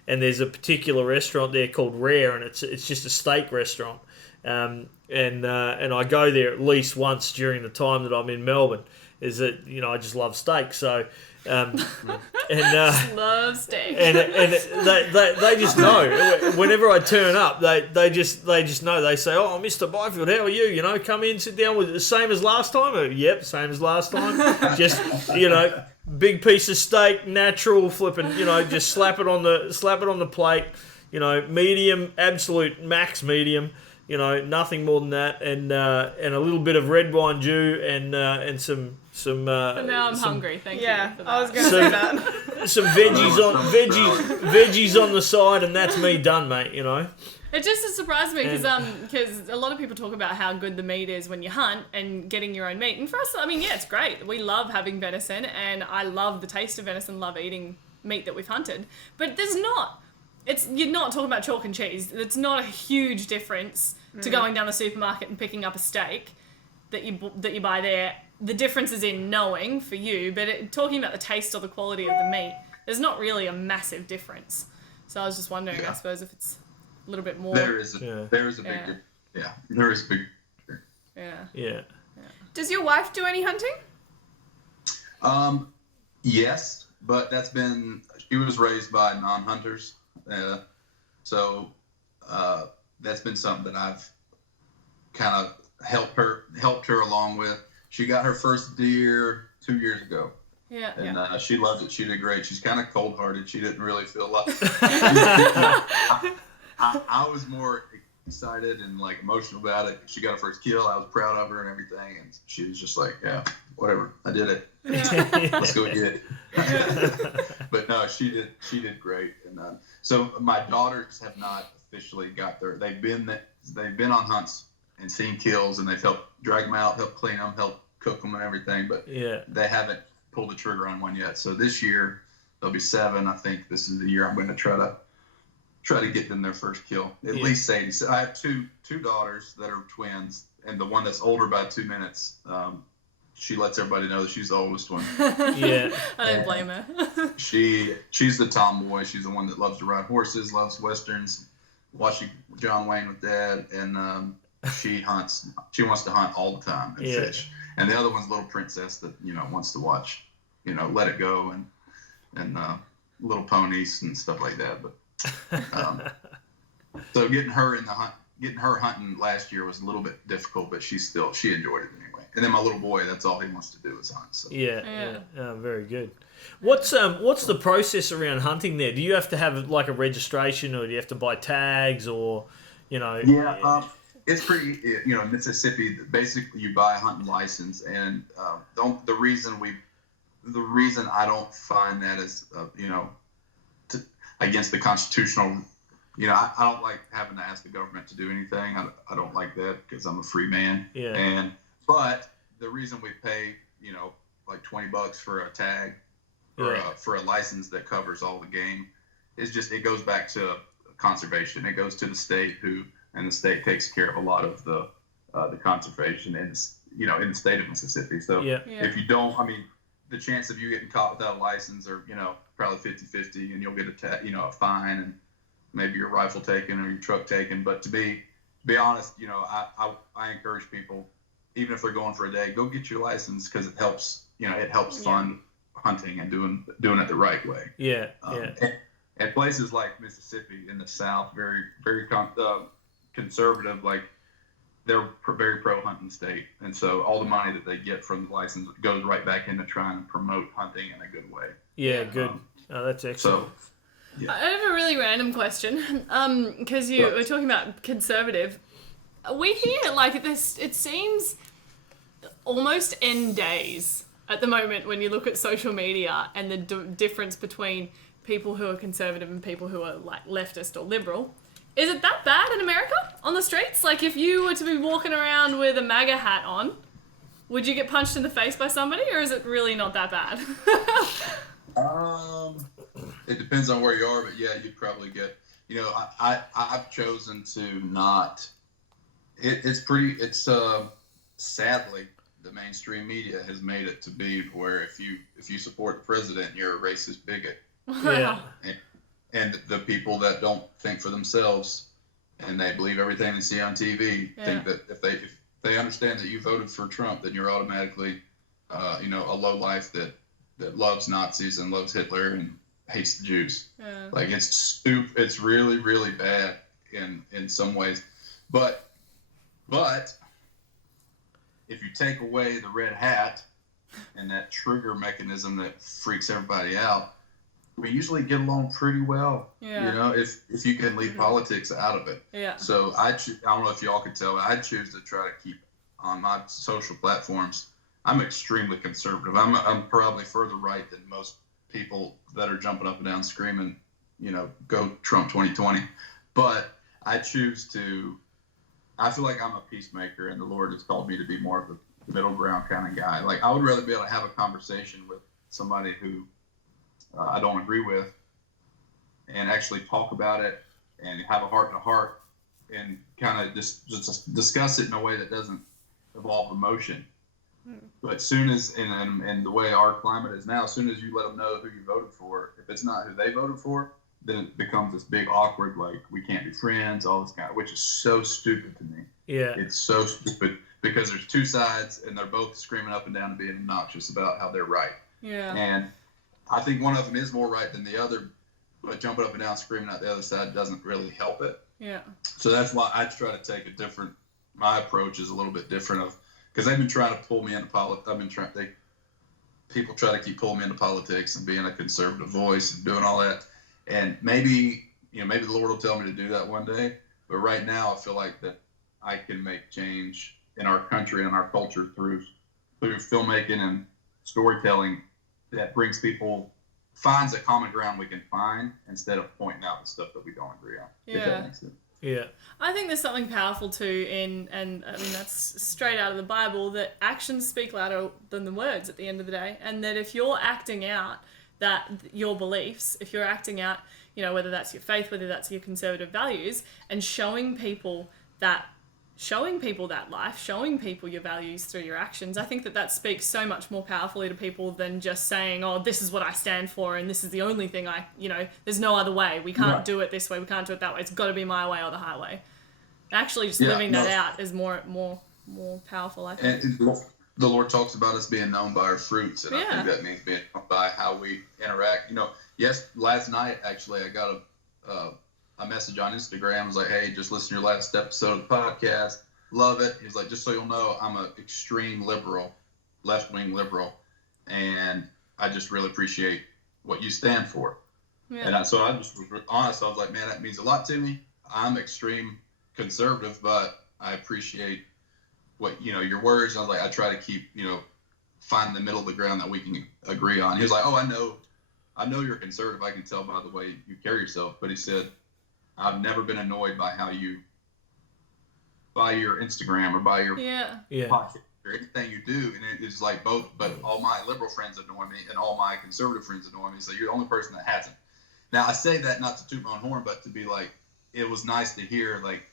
there's a particular restaurant there called Rare, and it's just a steak restaurant. And I go there at least once during the time that I'm in Melbourne. Is that I just love steak, so Love steak. and they just know. Whenever I turn up, they just know. They say, "Oh, Mr. Byfield, how are you? Come in, sit down with the same as last time." Yep, same as last time. Just big piece of steak, natural, flipping. Just slap it on the plate. Medium, absolute max medium. You know, nothing more than that, and a little bit of red wine dew and some. But now I'm hungry. Thank you. For that. I was going to say that. Some veggies on the side, and that's me done, mate. You know. It just surprised me because a lot of people talk about how good the meat is when you hunt and getting your own meat. And for us, I mean, yeah, it's great. We love having venison, and I love the taste of venison, love eating meat that we've hunted. But you're not talking about chalk and cheese. It's not a huge difference to going down the supermarket and picking up a steak that you buy there. The difference is in knowing for you, but talking about the taste or the quality of the meat, there's not really a massive difference. So I was just wondering, I suppose, if it's a little bit more. There is a big, there is a big. Yeah. Does your wife do any hunting? Yes, but she was raised by non-hunters, so that's been something that I've kind of helped her along with. She got her first deer 2 years ago. Yeah. And she loved it. She did great. She's kind of cold-hearted. She didn't really feel like. I was more excited and like emotional about it. She got her first kill. I was proud of her and everything. And she was just like, yeah, whatever. I did it. Let's go get it. But no, she did great. And so my daughters have not officially got they've been on hunts and seen kills, and they've helped drag them out, help clean them, help cook them and everything. But they haven't pulled the trigger on one yet. So this year they'll be 7. I think this is the year I'm going to try to get them their first kill. At least Sadie. So I have two daughters that are twins, and the one that's older by 2 minutes, she lets everybody know that she's the oldest one. I don't blame her. She's the tomboy. She's the one that loves to ride horses, loves westerns, watching John Wayne with Dad, and she hunts. She wants to hunt all the time and fish. And the other one's a little princess that wants to watch, Let It Go and Little Ponies and stuff like that. But so getting her hunting last year was a little bit difficult, but she enjoyed it anyway. And then my little boy, that's all he wants to do is hunt. So. Yeah. Very good. What's the process around hunting there? Do you have to have like a registration, or do you have to buy tags, or it's pretty, in Mississippi, basically you buy a hunting license, and the reason I don't find that is, against the constitutional, I don't like having to ask the government to do anything. I don't like that because I'm a free man. Yeah. But the reason we pay, like $20 for a tag or for a license that covers all the game is just, it goes back to conservation. It goes to the state and the state takes care of a lot of the conservation in the state of Mississippi. So if you don't, the chance of you getting caught without a license are, probably 50-50, and you'll get a fine and maybe your rifle taken or your truck taken. But to be honest, I encourage people, even if they're going for a day, go get your license, because it helps, fund hunting and doing it the right way. And places like Mississippi in the South, very, very conservative, like they're very pro hunting state, and so all the money that they get from the license goes right back into trying to promote hunting in a good way. Good. That's excellent. So, I have a really random question, because you were talking about conservative. We hear like this. It seems almost end days at the moment when you look at social media and the difference between people who are conservative and people who are like leftist or liberal. Is it that bad in America on the streets? Like, if you were to be walking around with a MAGA hat on, would you get punched in the face by somebody, or is it really not that bad? It depends on where you are, but yeah, you'd probably get. I've chosen to not. It's sadly, the mainstream media has made it to be where if you support the president, you're a racist bigot. Yeah. And the people that don't think for themselves and they believe everything they see on TV think that if they understand that you voted for Trump, then you're automatically, a lowlife that loves Nazis and loves Hitler and hates the Jews. Yeah. Like, it's really, really bad in some ways. But if you take away the red hat and that trigger mechanism that freaks everybody out, we usually get along pretty well. Yeah. You know, if you can leave politics out of it. Yeah. So I don't know if y'all could tell, but I choose to try to keep on my social platforms. I'm extremely conservative. I'm probably further right than most people that are jumping up and down screaming, you know, go Trump 2020. But I choose to. I feel like I'm a peacemaker, and the Lord has called me to be more of a middle ground kind of guy. Like, I would rather be able to have a conversation with somebody who I don't agree with, and actually talk about it and have a heart to heart, and kind of just discuss it in a way that doesn't involve emotion. But soon as, and the way our climate is now, as soon as you let them know who you voted for, if it's not who they voted for, then it becomes this big awkward, like, we can't be friends, all this kind of, which is so stupid to me. Yeah. It's so stupid because there's two sides and they're both screaming up and down and being obnoxious about how they're right. Yeah. And I think one of them is more right than the other, but jumping up and down screaming at the other side doesn't really help it. Yeah. So that's why I try to take my approach is a little bit different because they've been trying to pull me into politics. People try to keep pulling me into politics and being a conservative voice and doing all that. And maybe the Lord will tell me to do that one day. But right now, I feel like that I can make change in our country and our culture through filmmaking and storytelling that finds a common ground we can find instead of pointing out the stuff that we don't agree on. Yeah. If that makes sense. Yeah. I think there's something powerful too and I mean that's straight out of the Bible, that actions speak louder than the words at the end of the day, and that if you're acting out that your beliefs, if you're acting out, you know, whether that's your faith, whether that's your conservative values, and showing people that life, showing people your values through your actions, I think that speaks so much more powerfully to people than just saying, oh, this is what I stand for and this is the only thing there's no other way. We can't do it this way. We can't do it that way. It's got to be my way or the highway. Actually, just living that out is more powerful, I think. And the Lord talks about us being known by our fruits, and I think that means being known by how we interact. You know, last night, actually, I got a message on Instagram. It was like, hey, just listen to your last episode of the podcast. Love it. He was like, just so you'll know, I'm an extreme liberal, left-wing liberal, and I just really appreciate what you stand for. Yeah. And so I just was honest. I was like, man, that means a lot to me. I'm extreme conservative, but I appreciate what, your words. And I was like, I try to keep, find the middle of the ground that we can agree on. He was like, oh, I know you're conservative. I can tell by the way you carry yourself. But he said, I've never been annoyed by by your Instagram or by your podcast or anything you do. And it's like both, but all my liberal friends annoy me and all my conservative friends annoy me. So you're the only person that hasn't. Now, I say that not to toot my own horn, but to be like, it was nice to hear, like,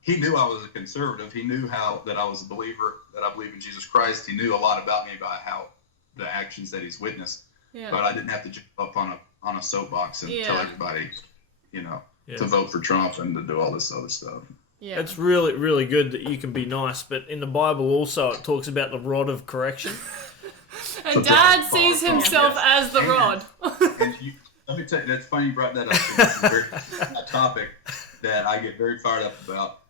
he knew I was a conservative. He knew that I was a believer, that I believe in Jesus Christ. He knew a lot about me, about how the actions that he's witnessed. Yeah. But I didn't have to jump up on a soapbox and tell everybody, to vote for Trump and to do all this other stuff. Yeah. It's really, really good that you can be nice, but in the Bible also it talks about the rod of correction. And Dad sees himself as the rod. Let me tell you, that's funny you brought that up. It's a topic that I get very fired up about.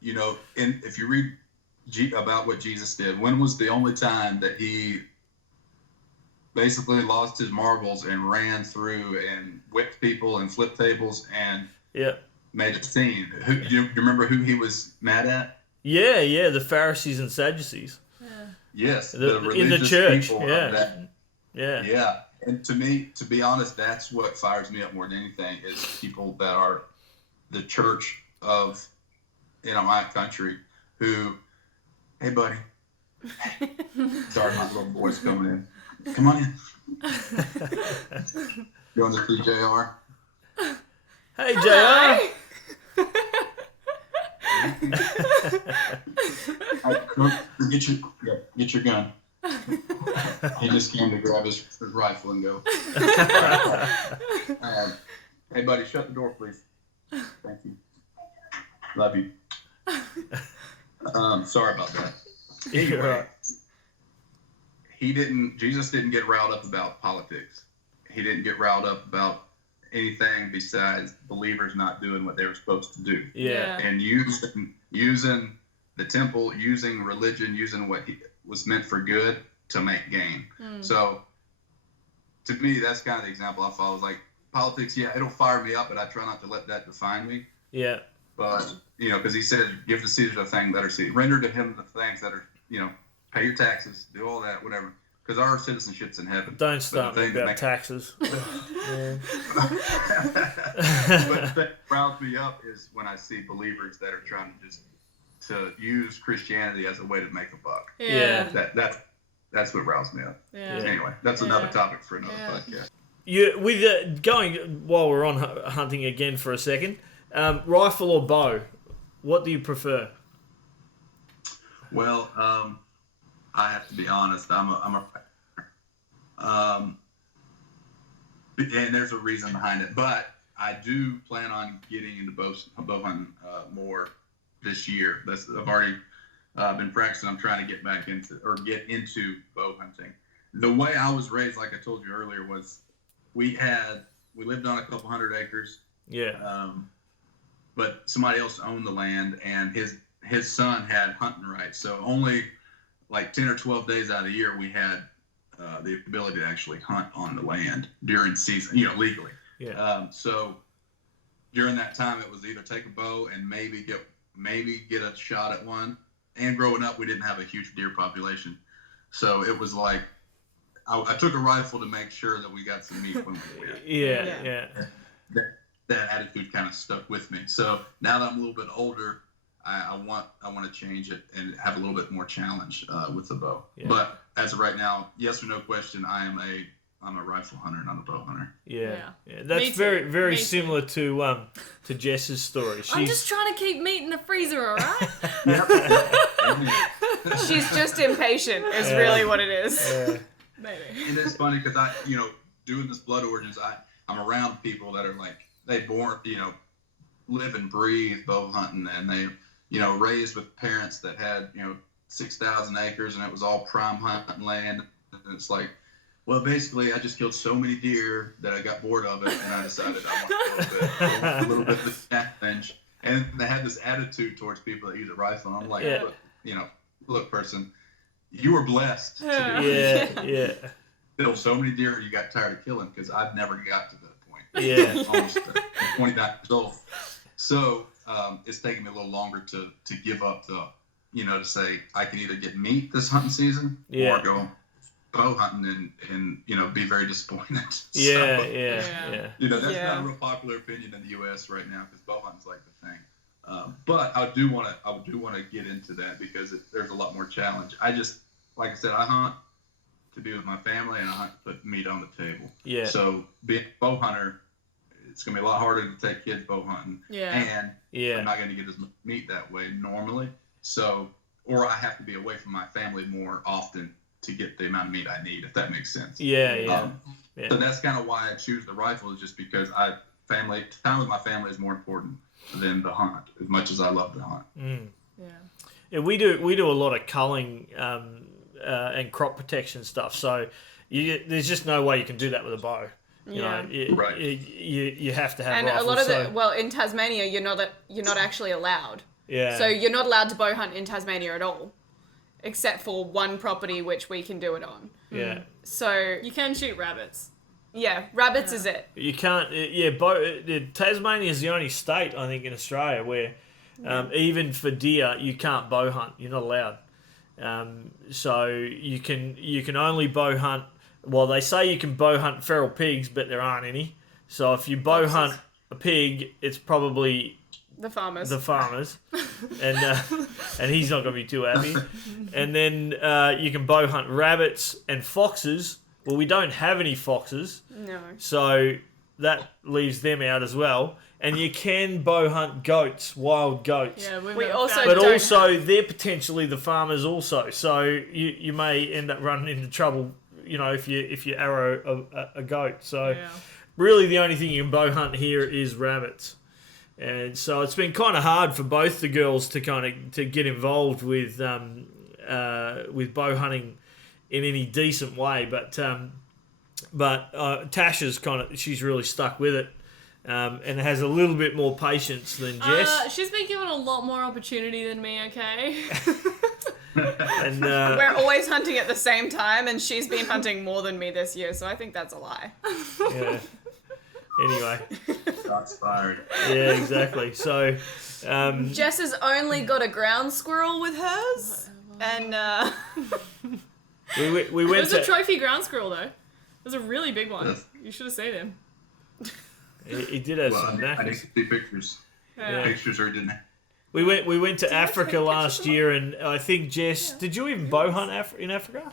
If you read about what Jesus did, when was the only time that he basically lost his marbles and ran through and whipped people and flipped tables and made a scene? Do you remember who he was mad at? Yeah, the Pharisees and Sadducees. Yeah. Yes, the in the church. Yeah. And to me, to be honest, that's what fires me up more than anything is people that are the church of, my country who, hey, buddy. Sorry, my little boy's coming in. Come on in. Going to see JR. Hey, JR. Get your gun. He just came to grab his rifle and go. Hey, buddy, shut the door, please. Thank you. Love you. Sorry about that. Anyway, Jesus didn't get riled up about politics. He didn't get riled up about anything besides believers not doing what they were supposed to do. Yeah. And using the temple, using religion, using what was meant for good to make gain. So to me, that's kind of the example I follow. Is like politics, yeah, it'll fire me up, but I try not to let that define me. Yeah. But, because he said, give to Caesar the things that are Caesar. Render to him the things that are, pay your taxes, do all that, whatever. Because our citizenship's in heaven. Don't start me about taxes. But what rouses me up is when I see believers that are trying to use Christianity as a way to make a buck. Yeah. That's what rouses me up. Yeah. Anyway, that's another topic for another podcast. With going while we're on hunting again for a second, rifle or bow, what do you prefer? Well, I have to be honest. I'm a and there's a reason behind it, but I do plan on getting into bow hunting more this year. I've already been practicing. I'm trying to get into bow hunting. The way I was raised, like I told you earlier, was we lived on a couple hundred acres. Yeah. But somebody else owned the land, and his son had hunting rights. So only like 10 or 12 days out of the year we had the ability to actually hunt on the land during season, legally. Yeah. So during that time, it was either take a bow and maybe get a shot at one. And growing up, we didn't have a huge deer population, so it was like I took a rifle to make sure that we got some meat when we went. Yeah. That attitude kind of stuck with me. So now that I'm a little bit older, I want to change it and have a little bit more challenge with the bow. Yeah. But as of right now, yes or no question, I'm a rifle hunter, not a bow hunter. Yeah. That's very similar to Jess's story. I'm just trying to keep meat in the freezer, all right? She's just impatient is really what it is. Yeah. Maybe. And it's funny because doing this blood origins, I'm around people that are like, live and breathe bow hunting, and they, raised with parents that had, 6,000 acres, and it was all prime hunting land. And it's like, well, basically, I just killed so many deer that I got bored of it, and I decided I want a little bit of the challenge. And they had this attitude towards people that use a rifle, and I'm like, look, person, you were blessed to kill so many deer you got tired of killing, because I've never got to that point. Yeah. Almost 29 years old. So it's taken me a little longer to give up to say I can either get meat this hunting season or go bow hunting and be very disappointed. Yeah. That's not a real popular opinion in the U.S. right now, because bow hunting's like the thing. But I do want to get into that because there's a lot more challenge. I just, like I said, I hunt to be with my family, and I hunt to put meat on the table. Yeah. So being a bow hunter, it's gonna be a lot harder to take kids bow hunting. Yeah. And I'm not gonna get as much meat that way normally. So, or I have to be away from my family more often to get the amount of meat I need, if that makes sense. Yeah. So that's kind of why I choose the rifle, is just because time with my family is more important than the hunt, as much as I love to hunt. Mm. Yeah, we do a lot of culling and crop protection stuff. So there's just no way you can do that with a bow. You have to have. And rifles, a lot of in Tasmania, you're not actually allowed. Yeah. So you're not allowed to bow hunt in Tasmania at all, except for one property which we can do it on. Yeah. So you can shoot rabbits. Yeah, rabbits is it. You can't. Tasmania is the only state, I think, in Australia where even for deer you can't bow hunt. You're not allowed. So you can only bow hunt. Well, they say you can bow hunt feral pigs, but there aren't any. So if you bow hunt a pig, it's probably the farmers. And he's not going to be too happy. And then you can bow hunt rabbits and foxes. Well, we don't have any foxes. No. So that leaves them out as well. And you can bow hunt goats, wild goats. Yeah, also they're potentially the farmers also. So you may end up running into trouble, if you arrow a goat. So really the only thing you can bow hunt here is rabbits. And so it's been kind of hard for both the girls to get involved with bow hunting in any decent way. But Tasha's she's really stuck with it. And has a little bit more patience than Jess. She's been given a lot more opportunity than me, okay? And We're always hunting at the same time, and she's been hunting more than me this year, so I think that's a lie. yeah. Anyway, Shots fired. yeah, exactly. So, Jess has only got a ground squirrel with hers, and we It went was a to trophy ground squirrel though. It was a really big one. Yes. You should have seen him. he did have Well, some I need to knackers. see pictures. Yeah. Pictures are didn't. We went to I Africa take last pictures of year, and I think Jess, did you even bow hunt in Africa?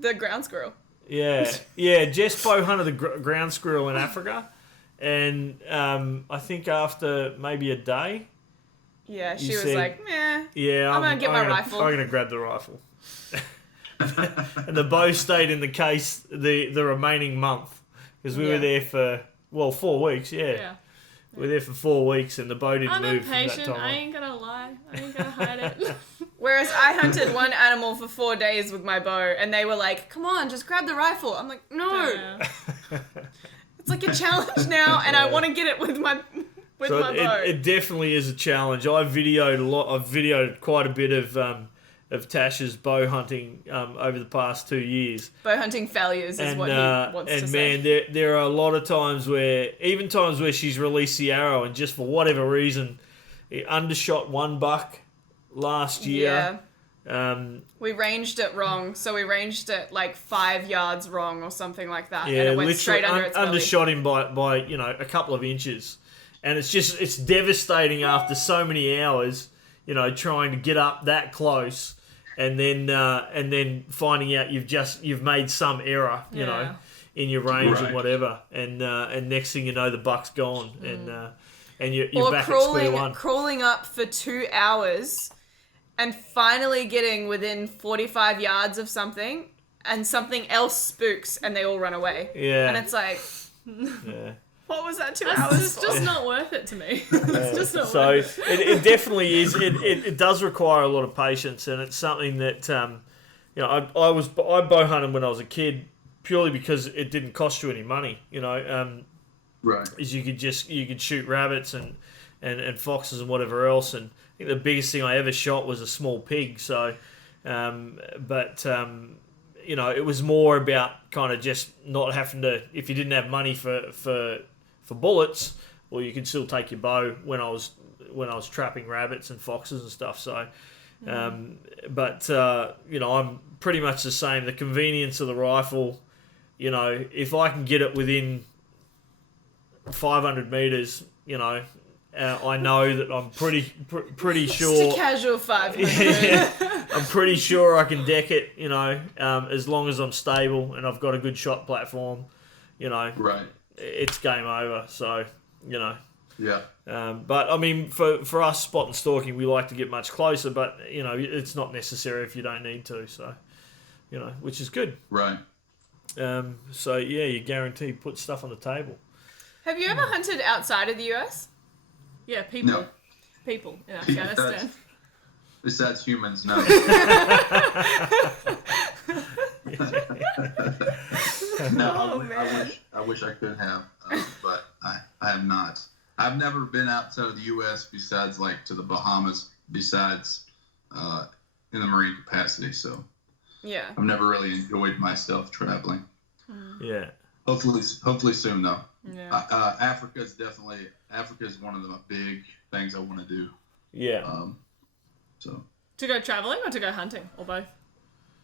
the ground squirrel. Yeah, Jess bow hunted the ground squirrel in Africa, and I think after maybe a day, Yeah, she You was said- like, meh. yeah, I'm gonna get my rifle. I'm gonna grab the rifle, and the bow stayed in the case the remaining month because we Yeah. were there for 4 weeks. Yeah, Yeah. we were there for 4 weeks, and the bow didn't I'm move from that impatient. time I on. ain't gonna lie. I ain't gonna hide it. Whereas I hunted one animal for 4 days with my bow, and they were like, come on, just grab the rifle. I'm like, no. Yeah. It's like a challenge now, and I want to get it with my my bow. It definitely is a challenge. I've videoed quite a bit of Tash's bow hunting over the past 2 years. Bow hunting failures is And what he wants to and say. man, there are a lot of times where she's released the arrow and just for whatever reason, it undershot one buck last year. We ranged it wrong, so we ranged it like 5 yards wrong or something like that, Yeah, and it went literally straight under its belly. undershot him by a couple of inches, and it's devastating after so many hours, trying to get up that close, and then finding out you've made some error, Yeah. in your range and Right. whatever, and next thing you know the buck's gone, and you're Or back at square one. crawling up for 2 hours and finally getting within 45 yards of something, and something else spooks and they all run away. Yeah. And it's like, Yeah. what was that 2 That's hours it's for? just not worth it to me. It's just not So worth it. it definitely is. It does require a lot of patience, and it's something that I bow hunted when I was a kid purely because it didn't cost you any money. Right. Is you could shoot rabbits and foxes and whatever else, and I think the biggest thing I ever shot was a small pig. So, it was more about kind of just not having to. If you didn't have money for bullets, well, you could still take your bow when I was trapping rabbits and foxes and stuff. So, I'm pretty much the same. The convenience of the rifle, if I can get it within 500 meters, I know that I'm pretty sure. Just a casual 500. Yeah, I'm pretty sure I can deck it, as long as I'm stable and I've got a good shot platform, Right. it's game over. So, Yeah. but I mean, for us spot and stalking, we like to get much closer, but it's not necessary if you don't need to. So, which is good. Right. So yeah, you guarantee put stuff on the table. Have you ever hunted outside of the US? Yeah, people. No. People in Afghanistan. Besides humans, no. No, I wish I could have, but I have not. I've never been outside of the U.S. besides like to the Bahamas, besides in the Marine capacity. So Yeah. I've never really enjoyed myself traveling. Yeah. Hopefully soon though. Yeah. Africa is one of the big things I want to do. Yeah. So To go traveling or to go hunting or both?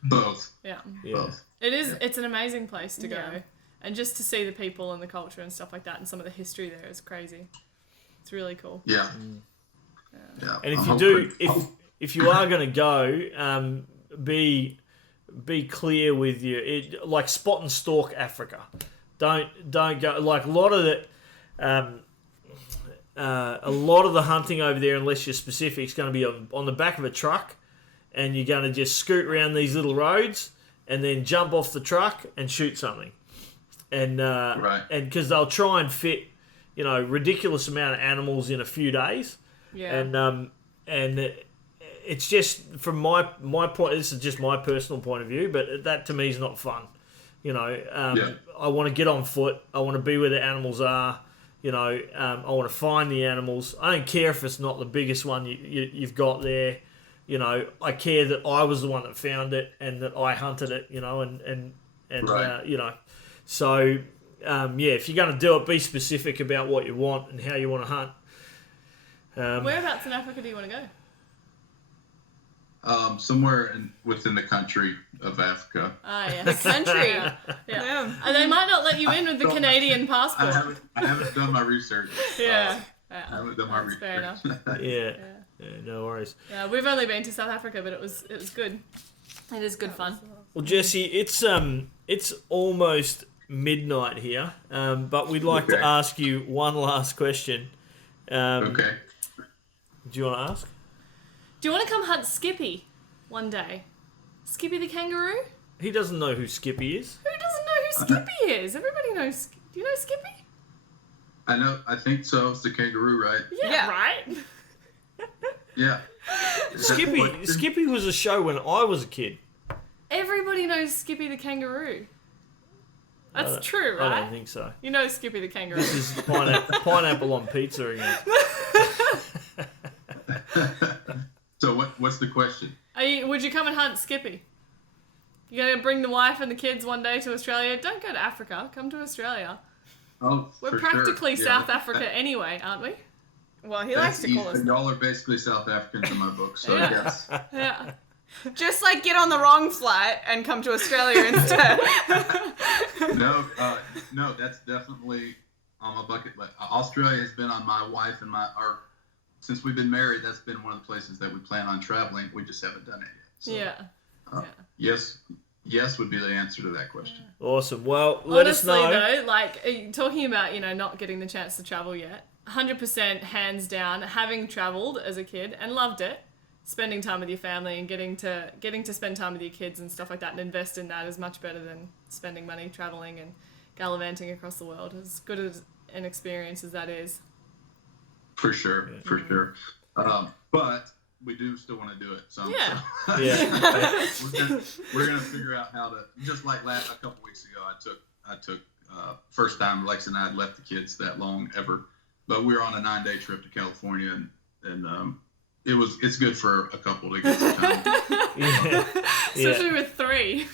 both. Yeah. Yeah. Both. It's an amazing place to go. Yeah. And just to see the people and the culture and stuff like that and some of the history there is crazy. It's really cool. Yeah. Yeah. And if I'm you do, hoping- if you are going to go, be clear with like spot and stalk Africa. Don't go like a lot of the hunting over there, unless you're specific, is going to be on the back of a truck, and you're going to just scoot around these little roads and then jump off the truck and shoot something, and Right. and because they'll try and fit ridiculous amount of animals in a few days. Yeah. And it's just from my point. This is just my personal point of view, but that to me is not fun. I want to get on foot. I want to be where the animals are. I want to find the animals. I don't care if it's not the biggest one you've got there. I care that I was the one that found it and that I hunted it, and Right. So, if you're going to do it, be specific about what you want and how you want to hunt. Whereabouts in Africa do you want to go? Somewhere within the country of Africa. Ah, yeah. The country. Yeah. And they might not let you in with the Canadian I passport. haven't done my research. Yeah. I haven't done my That's fair enough. research. Yeah, no worries. Yeah, we've only been to South Africa, but it was good. It is good fun. Well, Jesse, it's almost midnight here, but we'd like to Okay. ask you one last question. Okay. Do you want to ask? Do you want to come hunt Skippy one day? Skippy the kangaroo? He doesn't know who Skippy is. Who doesn't know who Skippy is? Everybody knows. Do you know Skippy? I know. I think so. It's the kangaroo, right? Yeah. Right? Yeah. Skippy was a show when I was a kid. Everybody knows Skippy the kangaroo. That's true, right? I don't think so. You know Skippy the kangaroo. This is pineapple on pizza again. So what's the question? Would you come and hunt Skippy? You're going to bring the wife and the kids one day to Australia? Don't go to Africa. Come to Australia. Oh, We're for practically sure. South Yeah. Africa anyway, aren't we? Well, he likes That's to call easy. us. Y'all are basically South Africans in my book, so Yeah. yes. Yeah. Just like get on the wrong flight and come to Australia instead. No, that's definitely on my bucket list. Australia has been on my wife and since we've been married, that's been one of the places that we plan on traveling. We just haven't done it yet. So, Yeah. Yes would be the answer to that question. Awesome. Well, let us Honestly, know. though, like talking about not getting the chance to travel yet, 100% hands down, having travelled as a kid and loved it, spending time with your family and getting to spend time with your kids and stuff like that and invest in that is much better than spending money travelling and gallivanting across the world. As good as an experience as that is. For sure. But we do still want to do it. So Yeah. Yeah. we're gonna figure out how to. Just like a couple weeks ago, I took first time Lex and I had left the kids that long ever, but we were on a 9-day trip to California and it's good for a couple to get some time. Yeah. Especially with three.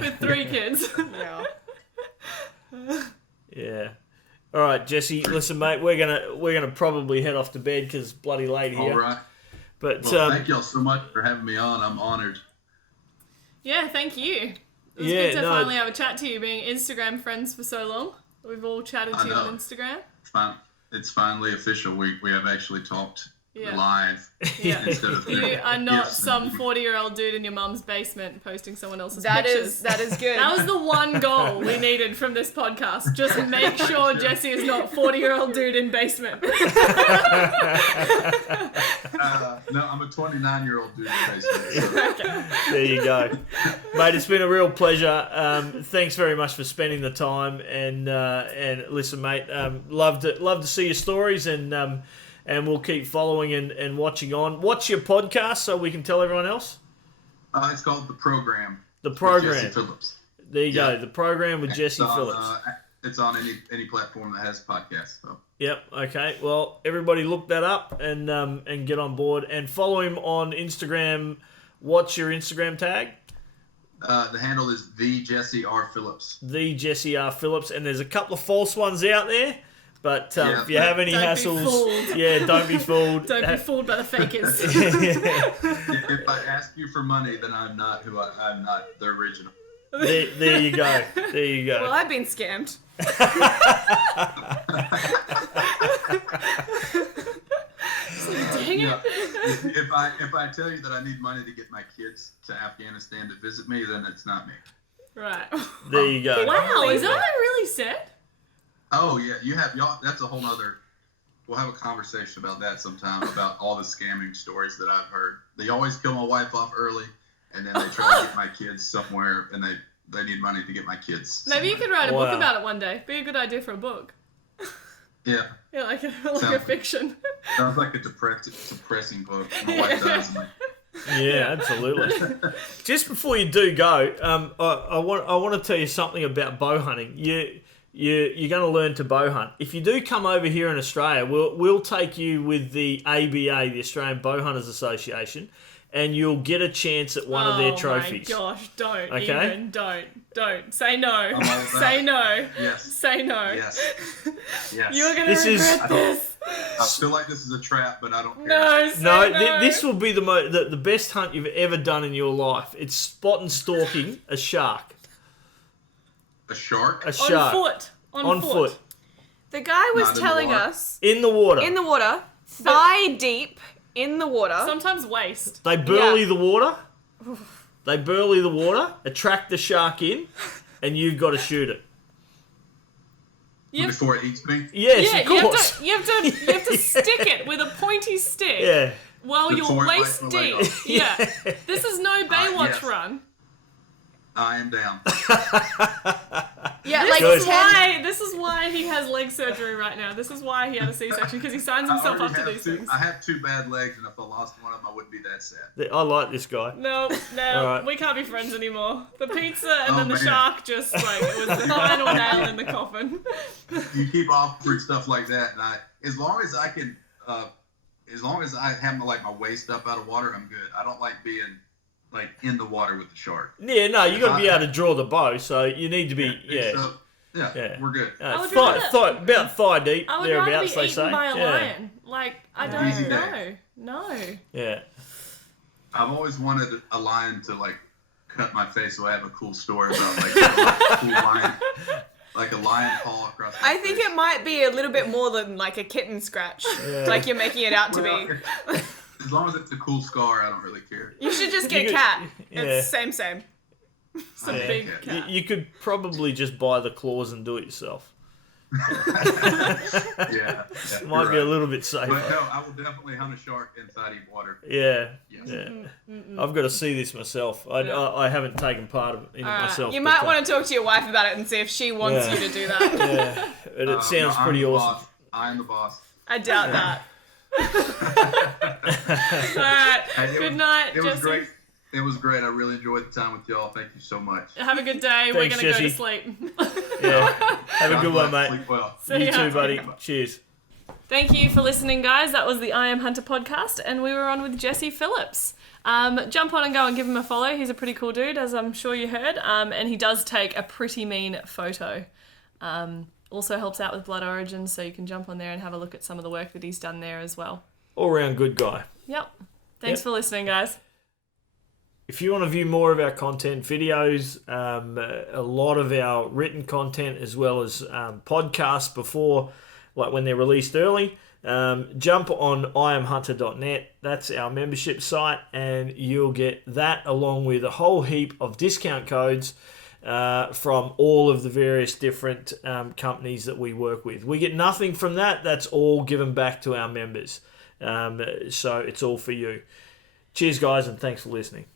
With 3 kids. Yeah. Yeah. All right, Jesse. Listen, mate. We're gonna probably head off to bed because bloody late here. All right. But Well, thank y'all so much for having me on. I'm honored. Yeah, thank you. It was Yeah, good to no, finally have a chat to you, being Instagram friends for so long. We've all chatted to you know. on Instagram. It's finally official. We have actually talked Yeah. live Yeah. instead of You are not gifs. some 40-year-old dude in your mum's basement posting someone else's That pictures. is good. That was the one goal we needed from this podcast. Just make sure Jesse is not 40-year-old dude in basement. No, I'm a 29-year-old dude basically. So. there you go, mate. It's been a real pleasure. Thanks very much for spending the time and listen, mate. Love to see your stories and we'll keep following and watching on. What's your podcast so we can tell everyone else? It's called The Program. The with Program. Jesse Phillips. There you Yeah. go. The Program with Jesse It's on, Phillips. It's on any platform that has podcasts. So. Yep. Okay. Well, everybody look that up and get on board and follow him on Instagram. What's your Instagram tag? The handle is the Jesse R. Phillips. The Jesse R. Phillips, and there's a couple of false ones out there. But Yeah. if you have any Don't be hassles, fooled. yeah, don't be fooled. Don't be fooled by the fakers. If I ask you for money, then I'm not I'm not the original. there you go. There you go. Well, I've been scammed. Dang it. Yeah. If I tell you that I need money to get my kids to Afghanistan to visit me, then it's not me. Right. There you go. Wow, is that what I really said? Oh yeah, y'all. That's a whole nother. We'll have a conversation about that sometime about all the scamming stories that I've heard. They always kill my wife off early, and then they try to get my kids somewhere, and they need money to get my kids. Maybe you somewhere. could write a book Wow. about it one day. Be a good idea for a book. Yeah, Yeah, like a Sounds- fiction. sounds like a depressing book. My wife dies. I'm like, Yeah, absolutely. Just before you do go, I want to tell you something about bow hunting. You're going to learn to bow hunt. If you do come over here in Australia, we'll take you with the ABA, the Australian Bow Hunters Association, and you'll get a chance at one of their trophies. Oh my gosh, don't Okay? even, don't. Say no. I'm all about Say it. no. Yes. Say no. Yes. Yes. You're going This to is- regret this. I feel like this is a trap, but I don't care. No, say No, no. this will be the best hunt you've ever done in your life. It's spot and stalking a shark. A shark? A On shark. foot. On foot. The guy was Not in the telling water. us In the water. in the water, thigh deep in the water. Sometimes waist. They burley Yeah. the water. They burley the water, attract the shark in, and you've got to shoot it. You have, Before it eats me? Yes, yeah, of course. you have to stick it with a pointy stick Yeah. while Before you're it waist bites my leg deep. off. Yeah. This is no Baywatch yes. run. I am down. Yeah, This like Good. is why this is why he has leg surgery right now. This is why he had a C-section, because he signs himself up to these things. I have two bad legs, and if I lost one of them, I wouldn't be that sad. I like this guy. No, All right. we can't be friends anymore. The pizza and Oh, then the man. shark just like it was the final nail in the coffin. You keep offering stuff like that, and as long as I can, as long as I have my waist up out of water, I'm good. I don't like being like in the water with the shark. Yeah, no, you got to be able to draw the bow, so you need to be, yeah. So, yeah, we're good. I would Thigh, rather- about thigh deep, I would rather be theredon't they eaten say? by a Yeah. lion. Like I don't Easy know. day. No. Yeah. I've always wanted a lion to like cut my face, so I have a cool story about like a cool lion, like a lion paw across. My I think face. it might be a little bit more than like a kitten scratch, Yeah. like you're making it out to Well, be. as long as it's a cool scar, I don't really care. You should just get You a could- cat. yeah. It's same. It's a Yeah. big Yeah. cat. You could probably just buy the claws and do it yourself. Yeah, Might you're be a right. little bit safer. But no, I will definitely hunt a shark inside deep water. Yeah. Yes. Yeah. I've got to see this myself. I haven't taken part of it myself. You but, might want to talk to your wife about it and see if she wants Yeah. you to do that. Yeah, but it sounds No, I'm pretty the awesome. boss. I'm the boss. I doubt that. Alright. Hey, Good night, It was Jesse. great. It was great. I really enjoyed the time with y'all. Thank you so much. Have a good day. We're Thanks, gonna go to Jesse. sleep. Yeah. Have a God good one, bless. mate. Sleep well. See You ya. too, buddy. Cheers. Thank you for listening, guys. That was the I Am Hunter podcast, and we were on with Jesse Phillips. Jump on and go and give him a follow. He's a pretty cool dude, as I'm sure you heard, and he does take a pretty mean photo. Also helps out with Blood Origins, so you can jump on there and have a look at some of the work that he's done there as well. All round good guy. Yep. Thanks Yep. for listening, guys. If you want to view more of our content, videos, a lot of our written content, as well as podcasts before, like when they're released early, jump on iamhunter.net. That's our membership site, and you'll get that along with a whole heap of discount codes from all of the various different companies that we work with. We get nothing from that. That's all given back to our members. So it's all for you. Cheers, guys, and thanks for listening.